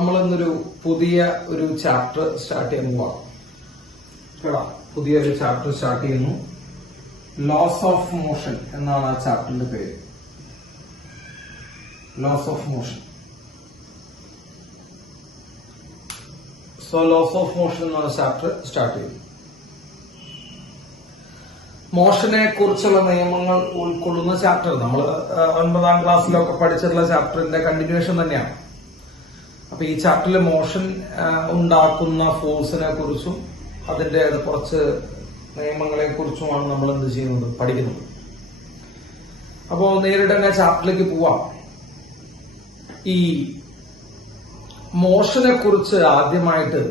നമ്മൾ ഇന്നൊരു പുതിയ ഒരു ചാപ്റ്റർ സ്റ്റാർട്ട് ചെയ്യാൻ പോവാം. പുതിയൊരു ചാപ്റ്റർ സ്റ്റാർട്ട് ചെയ്യുന്നു. ലോസ് ഓഫ് മോഷൻ എന്നാണ് ആ ചാപ്റ്ററിന്റെ പേര്. Laws of motion. So laws of motion എന്നാണ് ചാപ്റ്റർ സ്റ്റാർട്ട് ചെയ്യുന്നത്. മോഷനെ കുറിച്ചുള്ള നിയമങ്ങൾ ഉൾക്കൊള്ളുന്ന ചാപ്റ്റർ നമ്മൾ 9ാം ക്ലാസ്സിലൊക്കെ പഠിച്ചിട്ടുള്ള ചാപ്റ്ററിന്റെ കണ്ടിന്യൂഷൻ തന്നെയാണ്. അപ്പൊ ഈ ചാപ്റ്ററിൽ മോഷൻ ഉണ്ടാക്കുന്ന ഫോഴ്സിനെ കുറിച്ചും അതിന്റെ കുറച്ച് നിയമങ്ങളെ കുറിച്ചുമാണ് നമ്മൾ എന്ത് ചെയ്യുന്നത്, പഠിക്കുന്നത്. അപ്പോ നേരിട്ട് തന്നെ ചാപ്റ്ററിലേക്ക് പോവാം. ഈ മോഷനെ കുറിച്ച് ആദ്യമായിട്ട്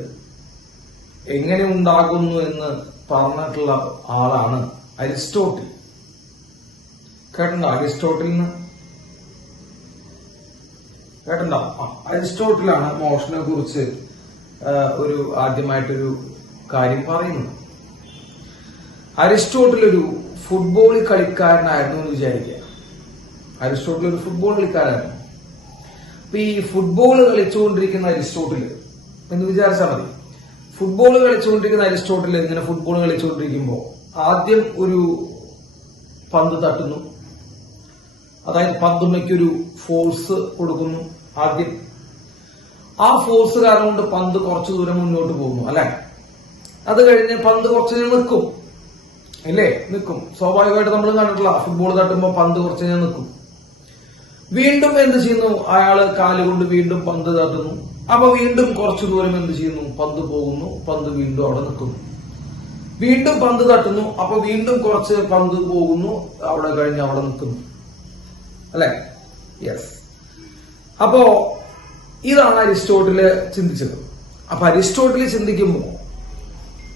എങ്ങനെ ഉണ്ടാകുന്നു എന്ന് പറഞ്ഞിട്ടുള്ള ആളാണ് അരിസ്റ്റോട്ടിൽ. കേട്ടോ? അരിസ്റ്റോട്ടിലിന് കേട്ടോ? അരിസ്റ്റോട്ടിലാണ് മോഷനെ കുറിച്ച് ഒരു ആദ്യമായിട്ടൊരു കാര്യം പറയുന്നത്. അരിസ്റ്റോട്ടിൽ ഒരു ഫുട്ബോൾ കളിക്കാരനായിരുന്നു എന്ന് വിചാരിക്കുക. അരിസ്റ്റോട്ടിൽ ഒരു ഫുട്ബോൾ കളിക്കാരനായിരുന്നു. അപ്പൊ ഈ ഫുട്ബോൾ കളിച്ചുകൊണ്ടിരിക്കുന്ന അരിസ്റ്റോട്ടിൽ എന്ന് വിചാരിച്ചാൽ മതി. ഫുട്ബോൾ കളിച്ചുകൊണ്ടിരിക്കുന്ന അരിസ്റ്റോട്ടിൽ ഇങ്ങനെ ഫുട്ബോൾ കളിച്ചുകൊണ്ടിരിക്കുമ്പോൾ ആദ്യം ഒരു പന്ത് തട്ടുന്നു. അതായത് പന്തുമ്മയ്ക്കൊരു ഫോഴ്സ് കൊടുക്കുന്നു. ആദ്യം ആ ഫോഴ്സ് കാരണം കൊണ്ട് പന്ത് കുറച്ചു ദൂരം മുന്നോട്ട് പോകുന്നു, അല്ലെ? അത് കഴിഞ്ഞ് പന്ത് കുറച്ചു നേരം നിൽക്കും, അല്ലേ? നിൽക്കും. സ്വാഭാവികമായിട്ട് നമ്മൾ കണ്ടിട്ടില്ല, ഫുട്ബോൾ തട്ടുമ്പോൾ പന്ത് കുറച്ചു നേരം നിൽക്കും. വീണ്ടും എന്ത് ചെയ്യുന്നു, അയാള് കാലുകൊണ്ട് വീണ്ടും പന്ത് തട്ടുന്നു. അപ്പൊ വീണ്ടും കുറച്ചു ദൂരം എന്ത് ചെയ്യുന്നു, പന്ത് പോകുന്നു. പന്ത് വീണ്ടും അവിടെ നിൽക്കുന്നു. വീണ്ടും പന്ത് തട്ടുന്നു. അപ്പൊ വീണ്ടും കുറച്ച് പന്ത് പോകുന്നു, അവിടെ കഴിഞ്ഞ് അവിടെ നിൽക്കുന്നു, അല്ലെ? യെസ്. അപ്പോ ഇതാണ് അരിസ്റ്റോട്ടില് ചിന്തിച്ചത്. അപ്പൊ അരിസ്റ്റോട്ടിൽ ചിന്തിക്കുമ്പോ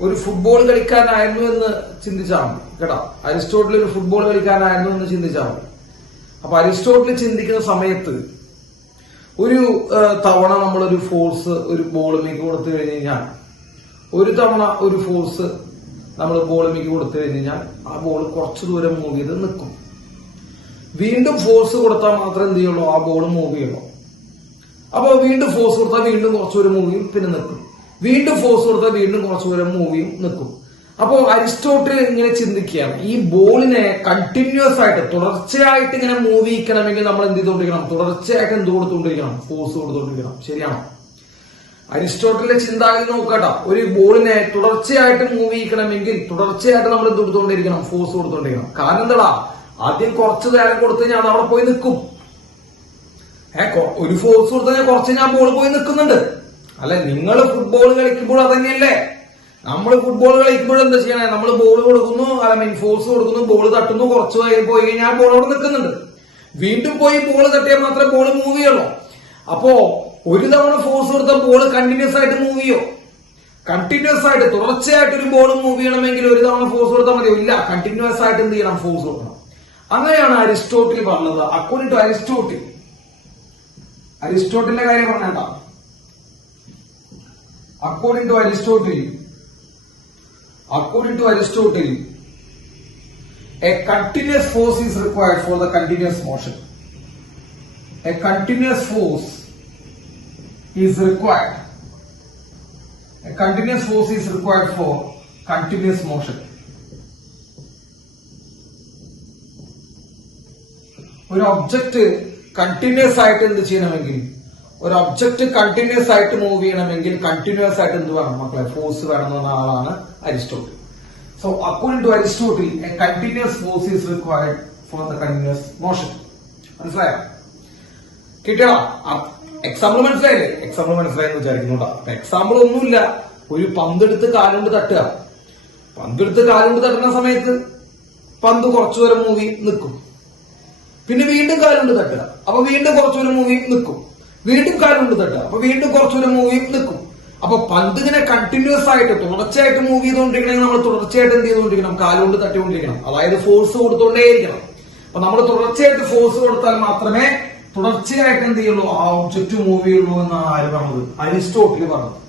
ഒരു ഫുട്ബോൾ കളിക്കാരനായിരുന്നു എന്ന് ചിന്തിച്ചാൽ മതി. കേട്ടോ? അരിസ്റ്റോട്ടിൽ ഒരു ഫുട്ബോൾ കളിക്കാരനായിരുന്നു എന്ന് ചിന്തിച്ചാൽ മതി. അപ്പൊ അരിസ്റ്റോട്ടിൽ ചിന്തിക്കുന്ന സമയത്ത് ഒരു തവണ നമ്മളൊരു ഫോഴ്സ് ഒരു ബോളിലേക്ക് കൊടുത്തു കഴിഞ്ഞു കഴിഞ്ഞാൽ, ഒരു തവണ ഒരു ഫോഴ്സ് നമ്മൾ ബോളിലേക്ക് കൊടുത്തു കഴിഞ്ഞു കഴിഞ്ഞാൽ ആ ബോൾ കുറച്ചു ദൂരം മൂവ് ചെയ്ത് നിൽക്കും. വീണ്ടും ഫോഴ്സ് കൊടുത്താൽ മാത്രമേ എന്ത് ചെയ്യുള്ളൂ, ആ ബോൾ മൂവ് ചെയ്യുള്ളൂ. അപ്പൊ വീണ്ടും ഫോഴ്സ് കൊടുത്താൽ വീണ്ടും കുറച്ചു ദൂരം മൂവ് ചെയ്യും, പിന്നെ നിൽക്കും. വീണ്ടും ഫോഴ്സ് കൊടുത്താൽ വീണ്ടും കുറച്ചു ദൂരം മൂവ് ചെയ്യും, നിൽക്കും. അപ്പോ അരിസ്റ്റോട്ടിൽ ഇങ്ങനെ ചിന്തിക്കുകയാണ്, ഈ ബോളിനെ കണ്ടിന്യൂസ് ആയിട്ട് തുടർച്ചയായിട്ട് ഇങ്ങനെ മൂവ് ചെയ്യിക്കണമെങ്കിൽ നമ്മൾ എന്ത് ചെയ്തുകൊണ്ടിരിക്കണം, തുടർച്ചയായിട്ട് എന്ത് കൊടുത്തുകൊണ്ടിരിക്കണം, ഫോഴ്സ് കൊടുത്തുകൊണ്ടിരിക്കണം. ശരിയാണോ? അരിസ്റ്റോട്ടിലെ ചിന്താഗതി നോക്കട്ടോ. ഒരു ബോളിനെ തുടർച്ചയായിട്ട് മൂവ് ചെയ്യിക്കണമെങ്കിൽ തുടർച്ചയായിട്ട് നമ്മൾ എന്ത് കൊടുത്തുകൊണ്ടിരിക്കണം, ഫോഴ്സ് കൊടുത്തുകൊണ്ടിരിക്കണം. കാരണം എന്താ, ആദ്യം കുറച്ച് നേരം കൊടുത്തു കഴിഞ്ഞാൽ അത് അവിടെ പോയി നിൽക്കും. ഒരു ഫോഴ്സ് കൊടുത്തു കഴിഞ്ഞാൽ കുറച്ച് കഴിഞ്ഞാൽ ബോൾ പോയി നിൽക്കുന്നുണ്ട്, അല്ലെ? നിങ്ങൾ ഫുട്ബോൾ കളിക്കുമ്പോൾ അതന്നെയല്ലേ. നമ്മൾ ഫുട്ബോൾ കളിക്കുമ്പോൾ എന്താ ചെയ്യണേ, നമ്മൾ ബോൾ കൊടുക്കുന്നു, ഫോഴ്സ് കൊടുക്കുന്നു, ബോൾ തട്ടുന്നു, കുറച്ച് പോയി കഴിഞ്ഞാൽ ആ ബോൾ അവിടെ നിൽക്കുന്നുണ്ട്. വീണ്ടും പോയി ബോൾ തട്ടിയാൽ മാത്രമേ ബോൾ മൂവ് ചെയ്യുള്ളൂ. അപ്പോ ഒരു തവണ ഫോഴ്സ് കൊടുത്ത ബോൾ കണ്ടിന്യൂസ് ആയിട്ട് മൂവ് ചെയ്യോ? കണ്ടിന്യൂസ് ആയിട്ട് തുടർച്ചയായിട്ട് ഒരു ബോൾ മൂവ് ചെയ്യണമെങ്കിൽ ഒരു തവണ ഫോഴ്സ് കൊടുത്താൽ മതിയോ? ഇല്ല, കണ്ടിന്യൂസ് ആയിട്ട് എന്ത് ചെയ്യണം, ഫോഴ്സ് കൊടുക്കണം. അങ്ങനെയാണ് അരിസ്റ്റോട്ടിൽ പറഞ്ഞത്. അക്കോർഡിംഗ് ടു അരിസ്റ്റോട്ടിലിന്റെ കാര്യം പറഞ്ഞേണ്ട. According to Aristotle, a continuous force is required for the continuous motion. A continuous force is required. A continuous force is required for continuous motion. ഒരു ഒബ്ജക്റ്റ് കണ്ടിന്യൂസ് ആയിട്ട് എന്ത് ചെയ്യണമെങ്കിൽ, ഒരു object continuous ആയിട്ട് move ചെയ്യണമെങ്കിൽ continuous ആയിട്ട് എന്ത് വേണം മക്കളെ, ഫോഴ്സ് വേണം എന്ന ആളാണ് Aristotle. So according to Aristotle a continuous force is required for the continuous motion. മനസ്സിലായോ? കിട്ടിയോ? എക്സാമ്പിൾ മനസ്സിലായില്ലേ? എക്സാമ്പിൾ മനസ്സിലായെന്ന് വിചാരിക്കുന്നുണ്ടോ? എക്സാമ്പിൾ ഒന്നുമില്ല. ഒരു പന്തെടുത്ത് കാലുകൊണ്ട് തട്ടുക. പന്തെടുത്ത് കാലുകൊണ്ട് തട്ടുന്ന സമയത്ത് പന്ത് കുറച്ചു നേരം മൂവി നിൽക്കും. പിന്നെ വീണ്ടും കാലുകൊണ്ട് തട്ടുക, അപ്പൊ വീണ്ടും കുറച്ചു നേരം മൂവി നിൽക്കും. വീണ്ടും കാലുകൊണ്ട് തട്ടുക, അപ്പൊ വീണ്ടും കുറച്ചുകൂടെ മൂവ് നിൽക്കും. അപ്പൊ പന്ത് ഇങ്ങനെ കണ്ടിന്യൂസ് ആയിട്ട് തുടർച്ചയായിട്ട് മൂവ് ചെയ്തുകൊണ്ടിരിക്കണമെങ്കിൽ നമ്മൾ തുടർച്ചയായിട്ട് എന്ത് ചെയ്തുകൊണ്ടിരിക്കണം, കാലുകൊണ്ട് തട്ടിക്കൊണ്ടിരിക്കണം. അതായത് ഫോഴ്സ് കൊടുത്തുകൊണ്ടേയിരിക്കണം. അപ്പൊ നമ്മൾ തുടർച്ചയായിട്ട് ഫോഴ്സ് കൊടുത്താൽ മാത്രമേ തുടർച്ചയായിട്ട് എന്ത് ചെയ്യുള്ളൂ, ആ ഒബ്ജക്റ്റ് മൂവ് ചെയ്യുള്ളൂ എന്നാണ് ആര് പറഞ്ഞത്, അരിസ്റ്റോട്ടിൽ പറഞ്ഞത്.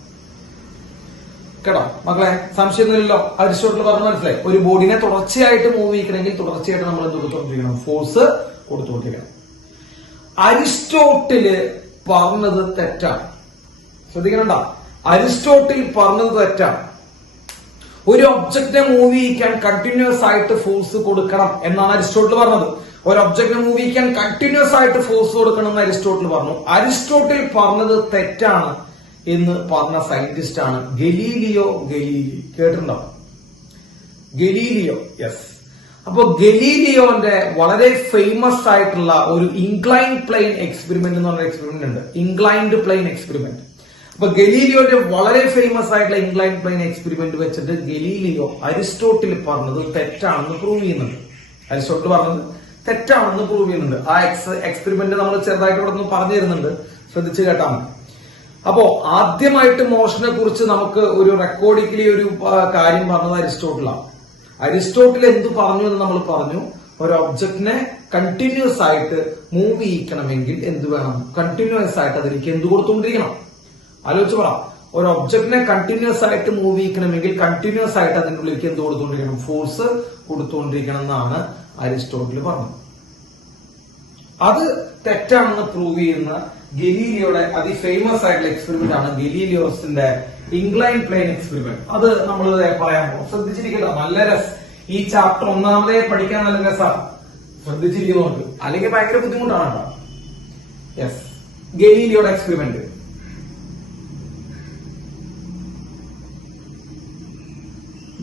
കേട്ടോ മക്കളെ? സംശയമൊന്നുമില്ലല്ലോ. അരിസ്റ്റോട്ടിൽ പറഞ്ഞ മനസ്സിലായി. ഒരു ബോഡിനെ തുടർച്ചയായിട്ട് മൂവ് ചെയ്യിക്കണമെങ്കിൽ തുടർച്ചയായിട്ട് നമ്മൾ എന്ത് കൊടുത്തുകൊണ്ടിരിക്കണം, ഫോഴ്സ് കൊടുത്തുകൊണ്ടിരിക്കണം. അരിസ്റ്റോട്ടില് പറഞ്ഞത് തെറ്റാണ്. ശ്രദ്ധിക്കണ്ട, അരിസ്റ്റോട്ടിൽ പറഞ്ഞത് തെറ്റാണ്. ഒരു ഒബ്ജക്റ്റിനെ മൂവ് ചെയ്യിക്കാൻ കണ്ടിന്യൂസ് ആയിട്ട് ഫോഴ്സ് കൊടുക്കണം എന്നാണ് അരിസ്റ്റോട്ടിൽ പറഞ്ഞത്. ഒരു ഒബ്ജക്റ്റിനെ മൂവ് ചെയ്യിക്കാൻ കണ്ടിന്യൂസ് ആയിട്ട് ഫോഴ്സ് കൊടുക്കണം എന്ന് അരിസ്റ്റോട്ടിൽ പറഞ്ഞു. അരിസ്റ്റോട്ടിൽ പറഞ്ഞത് തെറ്റാണ് എന്ന് പറഞ്ഞ സയന്റിസ്റ്റ് ആണ് ഗലീലിയോ ഗലീലി. കേട്ടിട്ടുണ്ടോ? Galileo, yes. അപ്പൊ ഗലീലിയോന്റെ വളരെ ഫേമസ് ആയിട്ടുള്ള ഒരു ഇൻക്ലൈൻഡ് പ്ലെയിൻ എക്സ്പെരിമെന്റ് എന്ന് പറഞ്ഞ എക്സ്പെരിമെന്റ് ഉണ്ട്. Inclined plane experiment. അപ്പൊ ഗലീലിയോന്റെ വളരെ ഫേമസ് ആയിട്ടുള്ള ഇൻക്ലൈൻഡ് പ്ലെയിൻ എക്സ്പെരിമെന്റ് വെച്ചിട്ട് ഗലീലിയോ അരിസ്റ്റോട്ടിൽ പറഞ്ഞത് തെറ്റാണെന്ന് പ്രൂവ് ചെയ്യുന്നുണ്ട്. അരിസ്റ്റോട്ടിൽ പറഞ്ഞത് തെറ്റാണെന്ന് പ്രൂവ് ചെയ്യുന്നുണ്ട്. ആ എക്സ്പെരിമെന്റ് നമ്മൾ ചെറുതായിട്ട് ഇവിടെ നിന്ന് പറഞ്ഞു തരുന്നുണ്ട്, ശ്രദ്ധിച്ചു കേട്ടാൽ മതി. അപ്പോ ആദ്യമായിട്ട് മോഷനെ കുറിച്ച് നമുക്ക് ഒരു റെക്കോർഡിക്കലി ഒരു കാര്യം പറഞ്ഞത് അരിസ്റ്റോട്ടിലാണ്. അരിസ്റ്റോട്ടിൽ എന്ത് പറഞ്ഞു എന്ന് നമ്മൾ പറഞ്ഞു. ഒരു ഒബ്ജക്റ്റിനെ കണ്ടിന്യൂസ് ആയിട്ട് മൂവ് ചെയ്യിക്കണമെങ്കിൽ എന്ത് വേണം? കണ്ടിന്യൂസ് ആയിട്ട് അതിലേക്ക് എന്ത് കൊടുത്തുകൊണ്ടിരിക്കണം? ആലോചിച്ച് പറ. ഒരു ഒബ്ജക്റ്റിനെ കണ്ടിന്യൂസ് ആയിട്ട് മൂവ് ചെയ്യിക്കണമെങ്കിൽ കണ്ടിന്യൂസ് ആയിട്ട് അതിന്റെ ഉള്ളിലേക്ക് എന്ത് കൊടുത്തുകൊണ്ടിരിക്കണം? ഫോഴ്സ് കൊടുത്തുകൊണ്ടിരിക്കണം എന്നാണ് അരിസ്റ്റോട്ടിൽ പറഞ്ഞത്. അത് തെറ്റാണെന്ന് പ്രൂവ് ചെയ്യുന്ന ഗലീലിയോയുടെ അതിഫേമസ് ആയിട്ടുള്ള എക്സ്പെരിമെന്റ് ആണ് ഗലീലിയോസിന്റെ ഇൻക്ലൈൻഡ് പ്ലെയിൻ എക്സ്പെരിമെന്റ്. അത് നമ്മൾ പറയാൻ പോകും. ശ്രദ്ധിച്ചിരിക്കട്ടോ, നല്ല രസം. ഈ ചാപ്റ്റർ ഒന്നാമതേ പഠിക്കാൻ നല്ല രസമാണ്, ശ്രദ്ധിച്ചിരിക്കുന്നുണ്ട്. അല്ലെങ്കിൽ ഭയങ്കര ബുദ്ധിമുട്ടാണ് കേട്ടോ. യെസ്, ഗലീലിയോയുടെ എക്സ്പെരിമെന്റ്.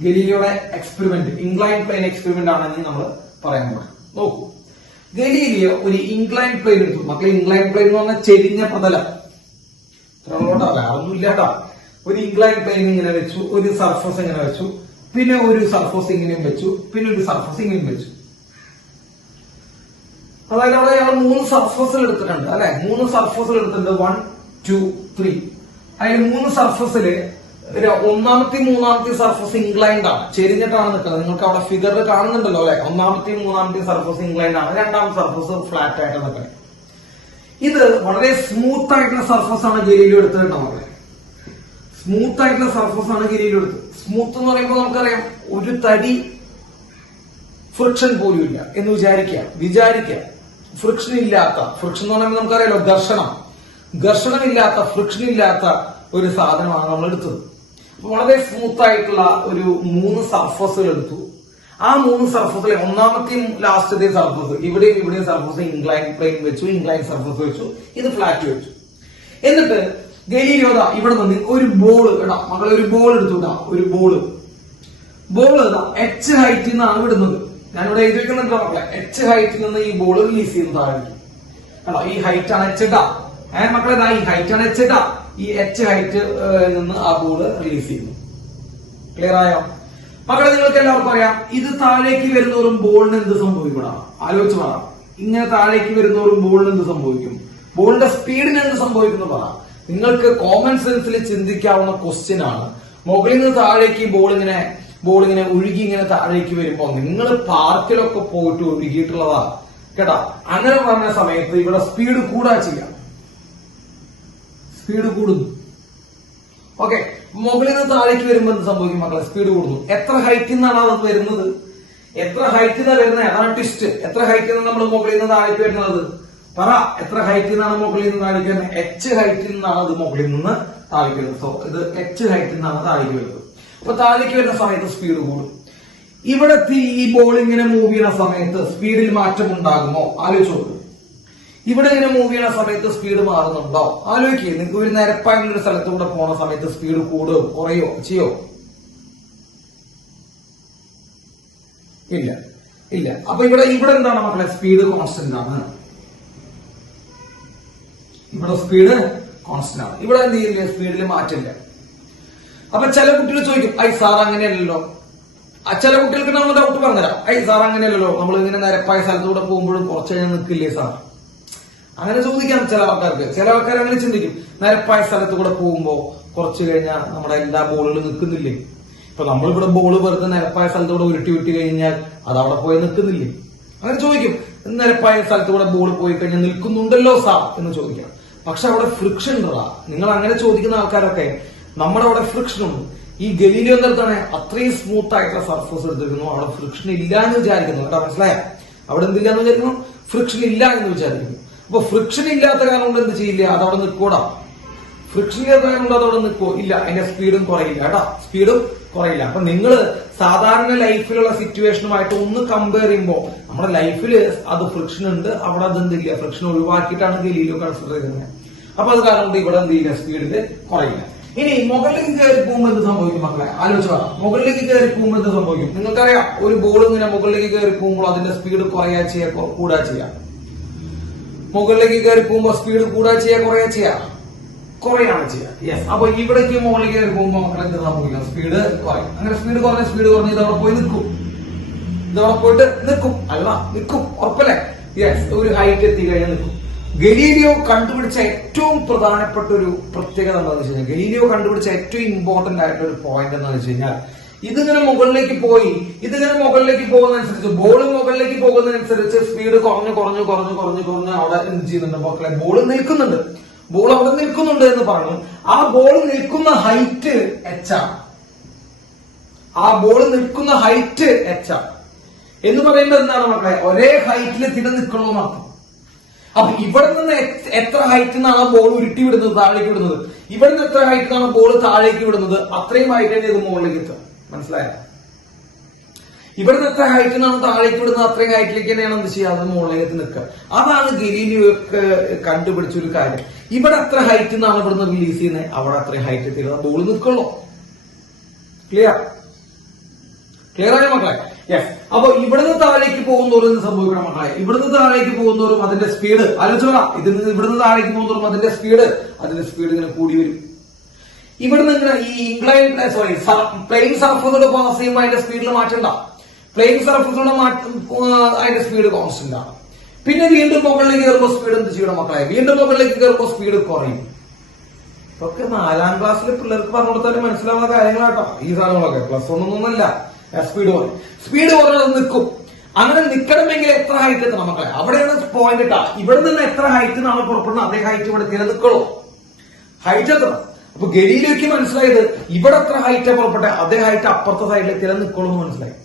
ഗലീലിയോയുടെ എക്സ്പെരിമെന്റ് ഇൻക്ലൈൻഡ് പ്ലെയിൻ എക്സ്പെരിമെന്റ് ആണെന്ന് നമ്മൾ പറയാൻ പോകും. നോക്കൂ, ഗലീലിയോ ഒരു ഇൻക്ലൈൻഡ് പ്ലെയിൻ എടുത്തു. മക്കളെ, ഇൻക്ലൈൻഡ് പ്ലെയിൻ എന്ന് പറഞ്ഞാൽ ചെരിഞ്ഞ പ്രതലം. വേറൊന്നും ഇല്ലാട്ടാ. ഒരു ഇൻക്ലൈൻഡ് പ്ലെയിൻ ഇങ്ങനെ വെച്ചു, ഒരു സർഫസ് ഇങ്ങനെ വെച്ചു, പിന്നെ ഒരു സർഫസ് ഇങ്ങനെയും വെച്ചു, പിന്നെ ഒരു സർഫസ് ഇങ്ങനെയും വെച്ചു. അതായത് അവിടെ ഞങ്ങൾ 3 സർഫസുകൾ എടുത്തിട്ടുണ്ട് അല്ലെ. 3 സർഫസുകൾ എടുത്തിട്ടുണ്ട്. 1, 2, 3. അതിൽ 3 സർഫസില് ഒന്നാമത്തെയും മൂന്നാമത്തെയും സർഫസ് ഇൻക്ലൈൻഡ് ആണ്, ചെരിഞ്ഞിട്ടാണ് നിൽക്കുന്നത്. നിങ്ങൾക്ക് അവിടെ ഫിഗറിൽ കാണുന്നുണ്ടല്ലോ അല്ലെ. ഒന്നാമത്തെയും മൂന്നാമത്തെയും സർഫസ് ഇൻക്ലൈൻഡ് ആണ്, രണ്ടാമത്തെ സർഫസ് ഫ്ലാറ്റ് ആയിട്ട് നിൽക്കുന്നത്. ഇത് വളരെ സ്മൂത്ത് ആയിട്ടുള്ള സർഫസ് ആണ് ഗലീലിയോ എടുത്തിട്ടുണ്ടാവുക. സ്മൂത്ത് ആയിട്ടുള്ള സർഫസ് ആണ് ഗലീലിയോ എടുത്തത്. സ്മൂത്ത് എന്ന് പറയുമ്പോൾ നമുക്കറിയാം, ഒരു തരി ഫ്രിക്ഷൻ പോലും ഇല്ല എന്ന് വിചാരിക്കുക. ഫ്രിക്ഷൻ ഇല്ലാത്ത, ഫ്രിക്ഷൻ എന്ന് പറയുമ്പോൾ നമുക്കറിയാലോ ഘർഷണമില്ലാത്ത, ഫ്രിക്ഷൻ ഇല്ലാത്ത ഒരു സാധനമാണ് നമ്മൾ എടുത്തത്. വളരെ സ്മൂത്ത് ആയിട്ടുള്ള ഒരു 3 സർഫസുകൾ എടുത്തു. ആ 3 സർഫസിലെ ഒന്നാമത്തെയും ലാസ്റ്റത്തെയും സർഫസ്, ഇവിടെയും സർഫസ് ഇൻക്ലൈൻഡ് പ്ലെയിൻ വെച്ചു, ഇൻക്ലൈൻഡ് സർഫസ് വെച്ചു, ഇത് ഫ്ലാറ്റ് വെച്ചു. എന്നിട്ട് ഗലീലിയോ ഇവിടെ നിന്ന് ഒരു ബോൾ ഇടാം. മക്കളെ, ഒരു ബോൾ എടുത്തു. ഒരു ബോള് H ഹൈറ്റിൽ നിന്നാണ് വിടുന്നത്. ഞാനിവിടെ എഴുതി വെക്കുന്നുണ്ടോ മക്കളെ? H ഹൈറ്റിൽ നിന്ന് ഈ ബോൾ റിലീസ് ചെയ്യുന്ന താഴേക്ക്. ഈ ഹൈറ്റ് ആണ് H ഇട്ടാ. മക്കളെ, ഈ ഹൈറ്റ് ആണ് H ഇട്ടാ. ഈ H ഹൈറ്റ് നിന്ന് ആ ബോള് റിലീസ് ചെയ്യുന്നു. ക്ലിയർ ആയോ മക്കളെ? നിങ്ങൾക്ക് എല്ലാവർക്കും അറിയാം, ഇത് താഴേക്ക് വരുന്നവരും ബോളിന് എന്ത് സംഭവിക്കണം? ആലോചിച്ച് പറ. ഇങ്ങനെ താഴേക്ക് വരുന്നവരും ബോളിന് എന്ത് സംഭവിക്കും? ബോളിന്റെ സ്പീഡിന് എന്ത് സംഭവിക്കുന്നു പറ. നിങ്ങൾക്ക് കോമൺ സെൻസിൽ ചിന്തിക്കാവുന്ന ക്വസ്റ്റ്യൻ ആണ്. മുകളിൽ നിന്ന് താഴേക്ക് ബോൾ ഇങ്ങനെ ഒഴുകി ഇങ്ങനെ താഴേക്ക് വരുമ്പോ, നിങ്ങൾ പാർക്കിലൊക്കെ പോയിട്ട് ഒഴുകിയിട്ടുള്ളതാ കേട്ടാ. അങ്ങനെ പറഞ്ഞ സമയത്ത് ഇവിടെ സ്പീഡ് കൂടാ ചെയ്യാം, സ്പീഡ് കൂടുന്നു. ഓക്കെ, മുകളിൽ നിന്ന് താഴേക്ക് വരുമ്പോൾ എന്ത് സംഭവിക്കും മക്കളെ? സ്പീഡ് കൂടുന്നു. എത്ര ഹൈറ്റിൽ നിന്നാണ് അത് വരുന്നത്? എത്ര ഹൈറ്റിൽ നിന്നാണ് വരുന്നത്? അതാണ് ട്വിസ്റ്റ്. എത്ര ഹൈറ്റിൽ നിന്ന് നമ്മൾ മുകളിൽ നിന്ന് താഴേക്ക് വരുന്നത്? പറ, എത്ര ഹൈറ്റിൽ നിന്നാണ് മുകളിൽ നിന്ന് താഴേക്ക് വരുന്നത്? H ഹൈറ്റിൽ നിന്നാണ് അത് മുകളിൽ നിന്ന് താഴേക്ക് വരുന്നത്. സോ ഇത് H ഹൈറ്റിൽ നിന്നാണ് താഴേക്ക് വരുന്നത്. അപ്പൊ താഴേക്ക് വരുന്ന സമയത്ത് സ്പീഡ് കൂടും. ഇവിടെ ഈ ബോൾ ഇങ്ങനെ മൂവ് ചെയ്യുന്ന സമയത്ത് സ്പീഡിൽ മാറ്റം ഉണ്ടാകുമോ? ആലോചിച്ചു നോക്കൂ. ഇവിടെ ഇങ്ങനെ മൂവ് ചെയ്യുന്ന സമയത്ത് സ്പീഡ് മാറുന്നുണ്ടോ? ആലോചിക്കുക. നിങ്ങൾക്ക് ഒരു നിരപ്പായുള്ള ഒരു സ്ഥലത്തൂടെ പോണ സമയത്ത് സ്പീഡ് കൂടുകയോ കുറയോ ചെയ്യോ? ഇല്ല. അപ്പൊ ഇവിടെ എന്താണ് മക്കളെ? സ്പീഡ് കോൺസ്റ്റന്റ് ആണ്. ഇവിടെ സ്പീഡ് കോൺസ്റ്റന്റ് ആണ്. ഇവിടെ എന്ത് ചെയ്യില്ല? സ്പീഡിൽ മാറ്റില്ല. അപ്പൊ ചില കുട്ടികൾ ചോദിക്കും, സാർ അങ്ങനെയല്ലല്ലോ. ചില കുട്ടികൾക്ക് നമ്മൾ ഡൗട്ട് പറഞ്ഞുതരാം. സാർ അങ്ങനെയല്ലല്ലോ, നമ്മൾ ഇങ്ങനെ നിരപ്പായ സ്ഥലത്തൂടെ പോകുമ്പോഴും കുറച്ച് കഴിഞ്ഞാൽ നിൽക്കില്ലേ സാർ? അങ്ങനെ ചോദിക്കാം ചില ആൾക്കാർക്ക്. ചില ആൾക്കാർ അങ്ങനെ ചിന്തിക്കും, നിരപ്പായ സ്ഥലത്ത് കൂടെ പോകുമ്പോ കുറച്ച് കഴിഞ്ഞാൽ നമ്മുടെ എല്ലാ ബോളുകളും നിൽക്കുന്നില്ലേ? ഇപ്പൊ നമ്മളിവിടെ ബോള് വെറുതെ നിരപ്പായ സ്ഥലത്തൂടെ ഉരുട്ടി കഴിഞ്ഞാൽ അത് അവിടെ പോയി നിൽക്കുന്നില്ലേ? അങ്ങനെ ചോദിക്കും. നിരപ്പായ സ്ഥലത്തൂടെ ബോൾ പോയി കഴിഞ്ഞാൽ നിൽക്കുന്നുണ്ടല്ലോ സാർ എന്ന് ചോദിക്കാം. പക്ഷെ അവിടെ ഫ്രിക്ഷൻ ഉണ്ടോ? നിങ്ങൾ അങ്ങനെ ചോദിക്കുന്ന ആൾക്കാരൊക്കെ നമ്മുടെ അവിടെ ഫ്രിക്ഷൻ ഉണ്ട്. ഈ ഗലീലിയോ എന്താണ് അത്രയും സ്മൂത്ത് ആയിട്ടുള്ള സർഫസ് എടുത്തിരിക്കുന്നു, അവിടെ ഫ്രിക്ഷൻ ഇല്ല എന്ന് വിചാരിക്കുന്നു. കേട്ടോ, മനസ്സിലായ? അവിടെ എന്തില്ല എന്ന് വിചാരിക്കുന്നു? ഫ്രിക്ഷൻ ഇല്ല എന്ന് വിചാരിക്കുന്നു. അപ്പൊ ഫ്രിക്ഷൻ ഇല്ലാത്ത കാരണം കൊണ്ട് എന്ത് ചെയ്യില്ല? അതവിടെ നിൽക്കൂടാ. ഫ്രിക്ഷൻ ഏതായാലും അതോടെ നിൽക്കുമോ? ഇല്ല, അതിന്റെ സ്പീഡും കുറയില്ല കേട്ടോ, സ്പീഡും കുറയില്ല. അപ്പൊ നിങ്ങൾ സാധാരണ ലൈഫിലുള്ള സിറ്റുവേഷനുമായിട്ട് ഒന്ന് കമ്പയർ ചെയ്യുമ്പോൾ നമ്മുടെ ലൈഫിൽ അത് ഫ്രിക്ഷൻ ഉണ്ട്, അവിടെ അത് എന്തില്ല, ഫ്രിക്ഷൻ ഒഴിവാക്കിയിട്ടാണ് ഗലീലിയോ കൺസിഡർ ചെയ്യുന്നത്. അപ്പൊ അത് കാരണം കൊണ്ട് ഇവിടെ എന്ത് ചെയ്യില്ല, സ്പീഡിൽ കുറയില്ല. ഇനി മുകളിലേക്ക് കയറി പോകുമ്പോൾ എന്ത് സംഭവിക്കും മക്കളെ? ആലോചിച്ച് പറ. മുകളിലേക്ക് കയറി പോകുമ്പോൾ എന്ത് സംഭവിക്കും? നിങ്ങൾക്കറിയാം, ഒരു ബോൾ ഇങ്ങനെ മുകളിലേക്ക് കയറി പോകുമ്പോൾ അതിന്റെ സ്പീഡ് കുറയാ ചെയ്യാ കൂടാ ചെയ്യാം. മുകളിലേക്ക് കയറി പോകുമ്പോൾ സ്പീഡ് കൂടാ ചെയ്യാ കുറയാ ചെയ്യാ കുറയാണ് ചെയ്യാം. യെസ്. അപ്പൊ ഇവിടേക്ക് മുകളിലേക്ക് കയറി പോകുമ്പോൾ മക്കളെ എന്ത് സംഭവിക്കാം? സ്പീഡ് കുറയും. അങ്ങനെ സ്പീഡ് കുറഞ്ഞ് ഇതവിടെ പോയി നിൽക്കും. ഇതവിടെ പോയിട്ട് നിൽക്കും, അല്ല നിൽക്കും, ഉറപ്പല്ലേ? യെസ്. ഒരു ഹൈറ്റ് എത്തി കഴിഞ്ഞാൽ നിൽക്കും. ഗലീലിയോ കണ്ടുപിടിച്ച ഏറ്റവും പ്രധാനപ്പെട്ട ഒരു പ്രത്യേകത എന്താണെന്ന് വെച്ച് കഴിഞ്ഞാൽ, ഗലീലിയോ കണ്ടുപിടിച്ച ഏറ്റവും ഇമ്പോർട്ടന്റ് ആയിട്ടുള്ള ഒരു പോയിന്റ് എന്താണെന്ന് വെച്ച് കഴിഞ്ഞാൽ, ഇതിങ്ങനെ മുകളിലേക്ക് പോയി, ഇതിങ്ങനെ മുകളിലേക്ക് പോകുന്നതനുസരിച്ച്, ബോൾ മുകളിലേക്ക് പോകുന്നതനുസരിച്ച് സ്പീഡ് കുറഞ്ഞ് അവിടെ എന്ത് ചെയ്യുന്നുണ്ട് മക്കളെ? ബോൾ നിൽക്കുന്നുണ്ട്. ബോൾ അവിടെ നിൽക്കുന്നുണ്ട് എന്ന് പറഞ്ഞു. ആ ബോൾ നിൽക്കുന്ന ഹൈറ്റ് എച്ചാണ്. ആ ബോൾ നിൽക്കുന്ന ഹൈറ്റ് എച്ചാണ് എന്ന് പറയുന്നത് എന്താണ് മക്കളെ? ഒരേ ഹൈറ്റിൽ നിൽക്കണമെന്നർത്ഥം. അപ്പൊ ഇവിടെ നിന്ന് എത്ര ഹൈറ്റിൽ നിന്നാണ് ബോൾ ഉരുട്ടി വിടുന്നത്, താഴേക്ക് വിടുന്നത്, ഇവിടെ നിന്ന് എത്ര ഹൈറ്റിൽ നിന്നാണ് ബോൾ താഴേക്ക് വിടുന്നത്, അത്രയും ഹൈറ്റ് ഇത് മുകളിലേക്ക് എത്തുക. മനസ്സിലായോ? ഇവിടുന്ന് എത്ര ഹൈറ്റിൽ നിന്നാണ് താഴേക്ക് വിടുന്നത്, അത്രയും ഹൈറ്റിലേക്ക് തന്നെയാണ് എന്ത് ചെയ്യുക, അത് മുകളിലേക്ക് നിൽക്കുക. അതാണ് ഗലീലിയോ കണ്ടുപിടിച്ച ഒരു കാര്യം. ഇവിടെ എത്ര ഹൈറ്റിൽ നിന്നാണ് ഇവിടുന്ന് റിലീസ് ചെയ്യുന്നത്, അവിടെ അത്രയും ഹൈറ്റ് എത്തിയത് ബോൾ നിൽക്കുള്ളൂ. ക്ലിയർ ആയ മക്കളെ? യെസ്. അപ്പൊ ഇവിടുന്ന് താഴേക്ക് പോകുന്നോറും എന്ത് സംഭവിക്കണം മക്കളെ? ഇവിടുന്ന് താഴേക്ക് പോകുന്നോറും അതിന്റെ സ്പീഡ് ആലോചിച്ചോളാം. ഇവിടുന്ന് താഴേക്ക് പോകുന്നോറും അതിന്റെ സ്പീഡ് ഇങ്ങനെ കൂടി വരും. ഇവിടുന്ന് ഇങ്ങനെ ഈ പ്ലെയിൻ സർഫസിലൂടെ പാസ് ചെയ്യുമ്പോൾ അതിന്റെ സ്പീഡിൽ മാറ്റണ്ട. പ്ലെയിൻ സർഫസിലൂടെ അതിന്റെ സ്പീഡ് കോൺസ്റ്റന്റ് ആണ്. പിന്നെ വീണ്ടും മുകളിലേക്ക് കയറുമ്പോൾ സ്പീഡ് എന്ത് ചെയ്യണം മക്കളെ? വീണ്ടും മുകളിലേക്ക് കയറുമ്പോൾ സ്പീഡ് കുറയും. ഇതൊക്കെ 4ാം ക്ലാസ്സിലെ പിള്ളേർക്ക് പറഞ്ഞു കൊടുത്താലും മനസ്സിലാവുന്ന കാര്യങ്ങളാട്ടോ ഈ സാധനങ്ങളൊക്കെ. +1 ഒന്നല്ല. സ്പീഡ് കുറഞ്ഞത് നിൽക്കും. അങ്ങനെ നിൽക്കണമെങ്കിൽ എത്ര ഹൈറ്റ് എത്തണം മക്കളെ? അവിടെയാണ് പോയിന്റ് ഇട്ടാ. ഇവിടെ നിന്ന് എത്ര ഹൈറ്റ് നാളെ പുറപ്പെടുന്ന അതേ ഹൈറ്റ് ഇവിടെ നിൽക്കുള്ളൂ. ഹൈറ്റ് എത്തണം. അപ്പൊ ഗലീലിയോയ്ക്ക് മനസ്സിലായത് ഇവിടെ എത്ര ഹൈറ്റ് പുറപ്പെട്ടെ അതേ ഹൈറ്റ് അപ്പുറത്തെ സൈഡിൽ നിൽക്കുള്ളൂ എന്ന് മനസ്സിലായി.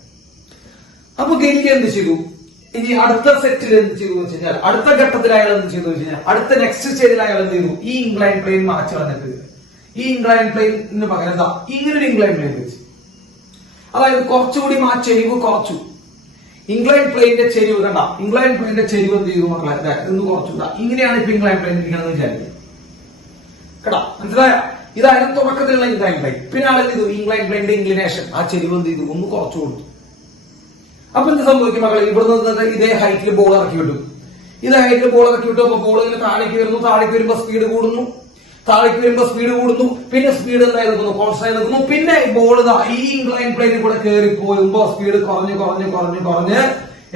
അപ്പൊ ഗലീലിയോ എന്ത് ചെയ്തു? ഇനി അടുത്ത സെറ്റിൽ എന്ത് ചെയ്തു വെച്ച് കഴിഞ്ഞാൽ, അടുത്ത ഘട്ടത്തിൽ അയാൾ എന്ത് ചെയ്തു വെച്ച് കഴിഞ്ഞാൽ, അടുത്ത നെക്സ്റ്റ് സ്റ്റേജിൽ അയാൾ എന്ത് ചെയ്തു? ഈ ഇൻക്ലൈൻ പ്ലെയിൻ മാറ്റി കളഞ്ഞിട്ട് ഈ ഇൻക്ലൈൻ പ്ലെയിന് പകരം എന്താ ഇങ്ങനൊരു ഇൻക്ലൈൻ പ്ലെയിൻ വെച്ച്, അതായത് കുറച്ചുകൂടി ചെരിവ് കുറച്ചു. ഇൻക്ലൈൻ പ്ലെയിന്റെ ചെരിവ് കണ്ട, ഇൻക്ലൈൻ പ്ലെയിന്റെ ചെരിവ് എന്ത് ചെയ്തു മക്കളെ? എന്ന് കുറച്ചു. ഇങ്ങനെയാണ് ഇപ്പൊ ഇൻക്ലൈൻ പ്ലെയിൻ ഇരിക്കണമെന്ന് വിചാരിക്കുക കേട്ടാ. മനസ്സിലായ? ഇതായിരുന്നു തുടക്കത്തിലുള്ള ഇൻക്ലൈൻ പ്ലെയിൻ. പിന്നെ ആളെന്ത് ചെയ്തു? ഇൻക്ലൈൻ പ്ലെയിന്റെ ഇൻക്ലിനേഷൻ ആ ചെരിവ് എന്ത് ചെയ്തു? ഒന്ന് കുറച്ചു കൊടുത്തു. അപ്പൊ എന്ത് സംഭവിക്കും മക്കളെ? ഇവിടുന്ന് ഇതേ ഹൈറ്റിൽ ബോൾ ഇറക്കി വിട്ടു. ഇതേ ഹൈറ്റിൽ ബോൾ ഇറക്കി വിട്ടു. അപ്പൊ ബോൾ ഇങ്ങനെ താഴേക്ക് വരുന്നു. താഴേക്ക് വരുമ്പോൾ സ്പീഡ് കൂടുന്നു. പിന്നെ സ്പീഡ് എന്തായി നിൽക്കുന്നു? കോൺസ്റ്റന്റ് നിൽക്കുന്നു. പിന്നെ ബോൾ ഈ ഇൻക്ലൈൻ പ്ലെയിനിൽ കൂടെ കയറി പോകുമ്പോ സ്പീഡ് കുറഞ്ഞ്